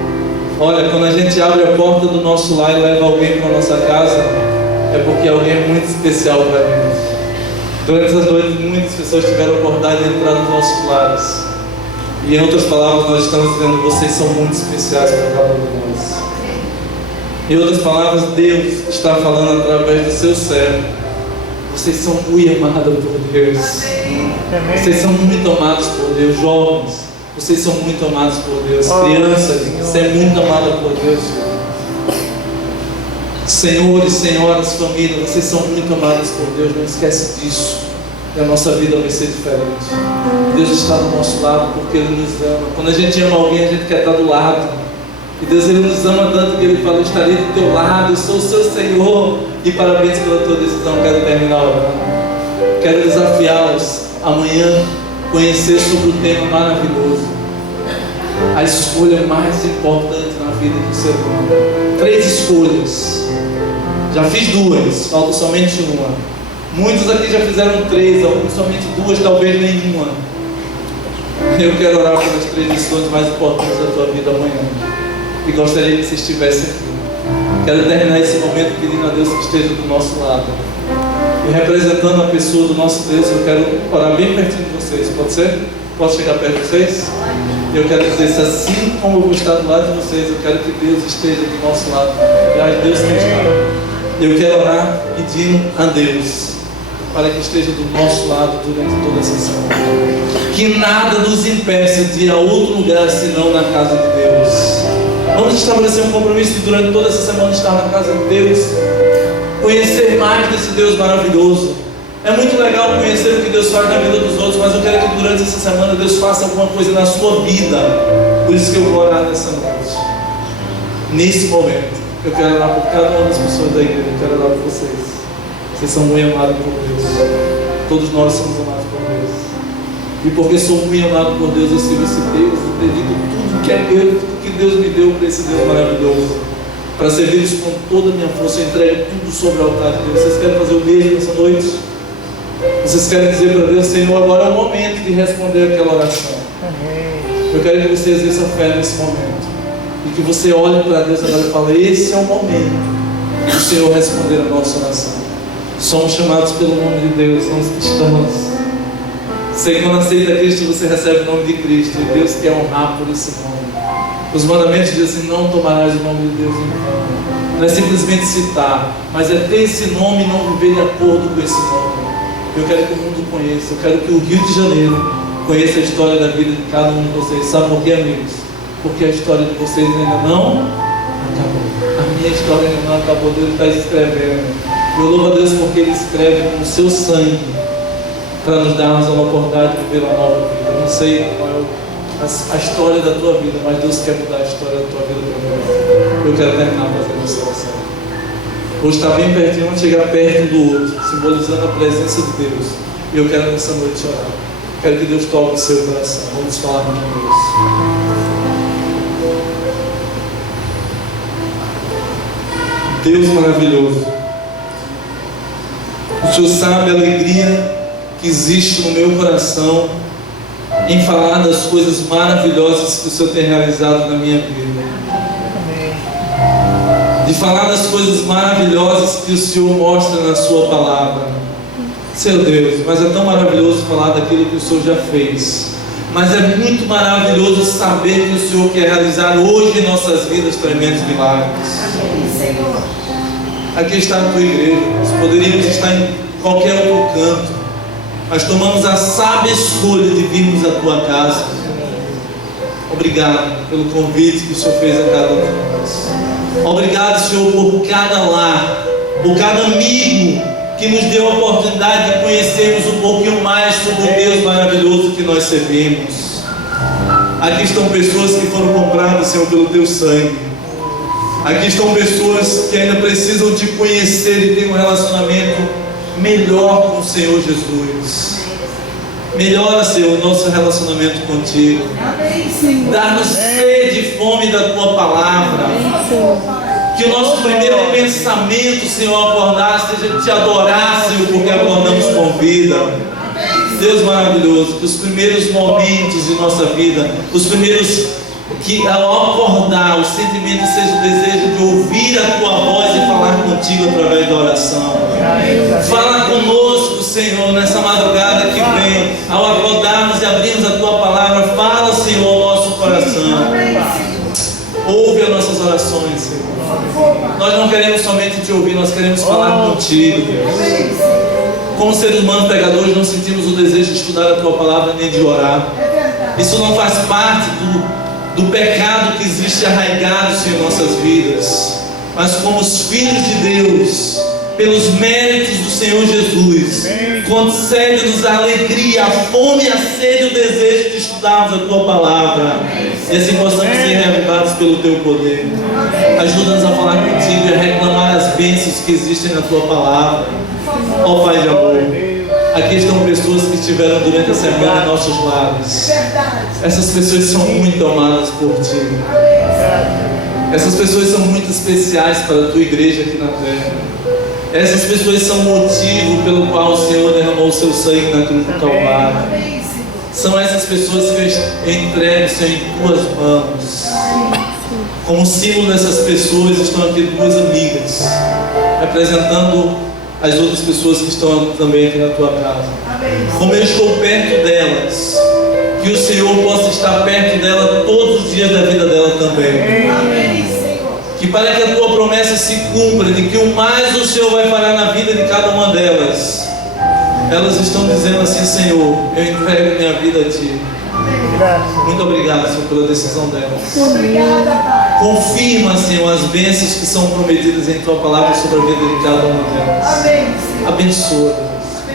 Olha, quando a gente abre a porta do nosso lar e leva alguém para a nossa casa, é porque alguém é muito especial para a gente. Durante essas noites, muitas pessoas tiveram a oportunidade de entrar nos nossos lares. E em outras palavras, nós estamos dizendo: vocês são muito especiais para cada um de nós. Em outras palavras, Deus está falando através do seu servo: vocês são muito amados por Deus. Vocês são muito amados por Deus. Jovens, vocês são muito amados por Deus. Crianças, você é muito amada por Deus. Senhores, senhoras, família, vocês são muito amados por Deus. Não esquece disso, e a nossa vida vai ser diferente. Deus está do nosso lado porque Ele nos ama. Quando a gente ama alguém, a gente quer estar do lado. E Deus, Ele nos ama tanto que Ele fala: eu estarei do teu lado, eu sou o seu Senhor. E parabéns pela tua decisão. Quero terminar orando. Quero desafiá-los amanhã conhecer sobre o tema maravilhoso, a escolha mais importante na vida do ser humano. 3 escolhas. Já fiz 2, falta somente uma. Muitos aqui já fizeram 3, alguns somente 2, talvez nenhuma. Eu quero orar pelas 3 lições mais importantes da tua vida amanhã. E gostaria que você estivesse aqui. Quero terminar esse momento pedindo a Deus que esteja do nosso lado. E representando a pessoa do nosso Deus, eu quero orar bem pertinho de vocês. Pode ser? Posso chegar perto de vocês? Eu quero dizer isso, assim como eu vou estar do lado de vocês, eu quero que Deus esteja do nosso lado. Aliás, Deus tem estado. Eu quero orar pedindo a Deus para que esteja do nosso lado durante toda essa semana. Que nada nos impeça de ir a outro lugar senão na casa de Deus. Vamos estabelecer um compromisso de durante toda essa semana estar na casa de Deus, conhecer mais desse Deus maravilhoso. É muito legal conhecer o que Deus faz na vida dos outros, mas eu quero que durante essa semana Deus faça alguma coisa na sua vida. Por isso que eu vou orar nessa noite. Nesse momento, eu quero orar por cada uma das pessoas da igreja. Eu quero orar por vocês. Vocês são muito amados por Deus. Todos nós somos amados por Deus. E porque sou muito amado por Deus, eu sirvo esse Deus, eu dedico tudo que é meu, tudo que Deus me deu para esse Deus maravilhoso, para servir isso com toda a minha força. Eu entrego tudo sobre o altar de Deus. Vocês querem fazer o mesmo nessa noite? Vocês querem dizer para Deus: Senhor, agora é o momento de responder aquela oração. Eu quero que você exerça fé nesse momento, e que você olhe para Deus agora e fale: esse é o momento do Senhor responder a nossa oração. Somos chamados pelo nome de Deus, somos cristãos. Você, quando aceita Cristo, você recebe o nome de Cristo, e Deus quer honrar por esse nome. Os mandamentos dizem assim: não tomarás o nome de Deus em vão. Não é simplesmente citar, mas é ter esse nome e não viver de acordo com esse nome. Eu quero que o mundo conheça, eu quero que o Rio de Janeiro conheça a história da vida de cada um de vocês. Sabe por quê, amigos? Porque a história de vocês ainda não acabou. A minha história ainda não acabou, Deus está escrevendo. Eu louvo a Deus porque Ele escreve com o seu sangue, para nos darmos uma oportunidade de viver uma nova vida. Eu não sei qual é a história da tua vida, mas Deus quer mudar a história da tua vida para melhor. Eu quero terminar fazendo essa oração. Hoje está bem pertinho, vamos chegar perto do outro, simbolizando a presença de Deus. E eu quero nessa noite orar. Quero que Deus toque o seu coração. Vamos falar com Deus. Deus maravilhoso, o Senhor sabe a alegria que existe no meu coração em falar das coisas maravilhosas que o Senhor tem realizado na minha vida. De falar das coisas maravilhosas que o Senhor mostra na sua palavra. Seu Deus, mas é tão maravilhoso falar daquilo que o Senhor já fez. Mas é muito maravilhoso saber que o Senhor quer realizar hoje em nossas vidas tremendos milagres. Aqui está a tua igreja. Nós poderíamos estar em qualquer outro canto, mas tomamos a sábia escolha de virmos à tua casa. Obrigado pelo convite que o Senhor fez a cada um de nós. Obrigado, Senhor, por cada lar, por cada amigo que nos deu a oportunidade de conhecermos um pouquinho mais sobre o Deus maravilhoso que nós servimos. Aqui estão pessoas que foram compradas, Senhor, pelo teu sangue. Aqui estão pessoas que ainda precisam te conhecer e ter um relacionamento melhor com o Senhor Jesus. Melhora, Senhor, o nosso relacionamento contigo. Dá-nos sede e fome da tua palavra. Que o nosso primeiro pensamento, Senhor, acordar seja te adorar, Senhor, porque acordamos com vida. Deus maravilhoso, que os primeiros momentos de nossa vida, os primeiros, que ao acordar, o sentimento seja o desejo de ouvir a tua voz e falar contigo através da oração. Fala conosco, Senhor, nessa madrugada que vem, ao acordarmos e abrirmos a tua palavra. Fala, Senhor, ao nosso coração. Ouve as nossas orações, Senhor. Nós não queremos somente te ouvir, nós queremos falar contigo, Deus. Como seres humanos pecadores, não sentimos o desejo de estudar a tua palavra nem de orar. Isso não faz parte do pecado que existe arraigado em nossas vidas. Mas como os filhos de Deus, pelos méritos do Senhor Jesus, concede-nos a alegria, a fome, a sede e o desejo de estudarmos a tua palavra, e assim possamos ser reavivados pelo teu poder. Ajuda-nos a falar contigo e a reclamar as bênçãos que existem na tua palavra. Ó Pai de amor, aqui estão pessoas que estiveram durante a semana em nossos lares. Essas pessoas são muito amadas por ti. Essas pessoas são muito especiais para a tua igreja aqui na terra. Essas pessoas são o motivo pelo qual o Senhor derramou o seu sangue na cruz do Calvário. São essas pessoas que eu entrego, Senhor, em tuas mãos. Como símbolo dessas pessoas estão aqui duas amigas, representando as outras pessoas que estão também aqui na tua casa. Como eu estou perto delas, que o Senhor possa estar perto dela todos os dias da vida dela também. Que para que a tua promessa se cumpra, de que o mais o Senhor vai fazer na vida de cada uma delas, elas estão dizendo assim: Senhor, eu entrego minha vida a Ti. Muito obrigado, Senhor, pela decisão delas. Obrigada, Pai. Confirma, Senhor, as bênçãos que são prometidas em Tua palavra sobre a vida de cada uma delas. Amém. Abençoa,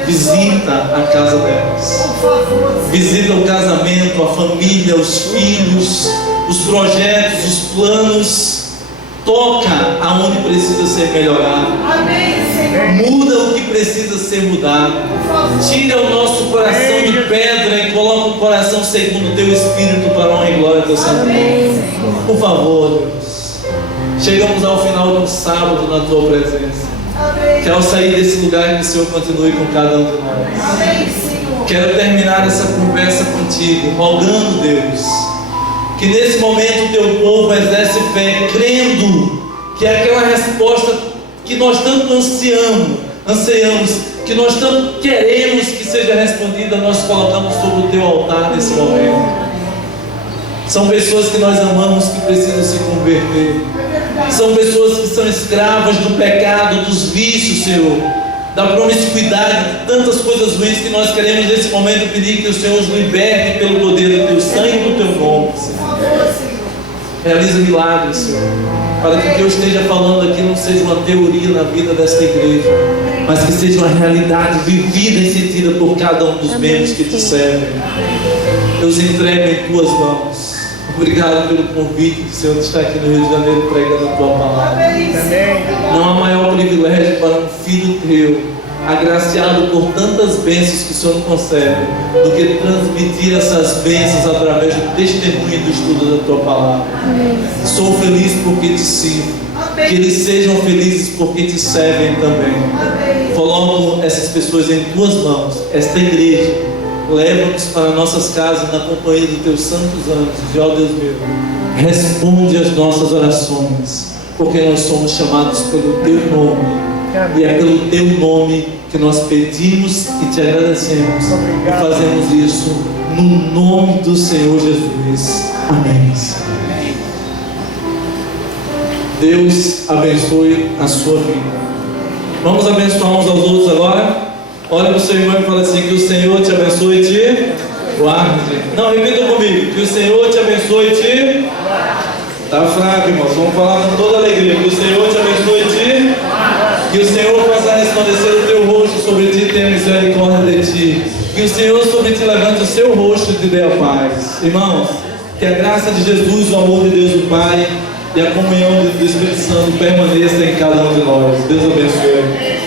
visita a casa delas. Visita o casamento, a família, os filhos, os projetos, os planos. Toca aonde precisa ser melhorado. Amém, Senhor. Muda o que precisa ser mudado. Tira o nosso coração de pedra e coloca o coração segundo o Teu Espírito para a honra e glória do Teu Santo nome. Por favor, Deus. Chegamos ao final de um sábado na Tua presença. Que ao sair desse lugar, que o Senhor continue com cada um de nós. Amém, Senhor. Quero terminar essa conversa contigo, rogando, Deus, que nesse momento o Teu povo exerce fé, crendo que aquela resposta que nós tanto anseiamos, que nós tanto queremos que seja respondida, nós colocamos sobre o Teu altar nesse momento. São pessoas que nós amamos, que precisam se converter. São pessoas que são escravas do pecado, dos vícios, Senhor, da promiscuidade, de tantas coisas ruins que nós queremos nesse momento pedir que o Senhor os liberte pelo poder do Teu sangue e do Teu nome, Senhor. Realiza milagres, Senhor, para que o que eu esteja falando aqui não seja uma teoria na vida desta igreja, mas que seja uma realidade vivida e sentida por cada um dos membros que Te servem. Eu os entrego em Tuas mãos. Obrigado pelo convite do Senhor de estar aqui no Rio de Janeiro pregando a Tua palavra. Não há maior privilégio para um filho Teu, agraciado por tantas bênçãos que o Senhor nos concede, do que transmitir essas bênçãos através do testemunho e do estudo da Tua palavra. Sou feliz porque Te sirvo. Que eles sejam felizes porque Te servem também. Coloco essas pessoas em Tuas mãos, esta igreja. Leva-nos para nossas casas na companhia dos Teus santos anjos. E, ó Deus meu, responde às nossas orações, porque nós somos chamados pelo Teu nome. E é pelo Teu nome que nós pedimos e Te agradecemos. E fazemos isso no nome do Senhor Jesus. Amém. Deus abençoe a sua vida. Vamos abençoar uns aos outros agora. Olha para o seu irmão e fala assim: que o Senhor te abençoe e te guarde. Não, repita comigo: que o Senhor te abençoe e te... Está fraco, irmãos, vamos falar com toda alegria. Que o Senhor te abençoe e te... Que o Senhor faça resplandecer o Teu rosto sobre ti e tenha misericórdia de ti. Que o Senhor sobre ti levante o seu rosto e te dê a paz. Irmãos, que a graça de Jesus, o amor de Deus o Pai e a comunhão do Espírito Santo permaneça em cada um de nós. Deus abençoe.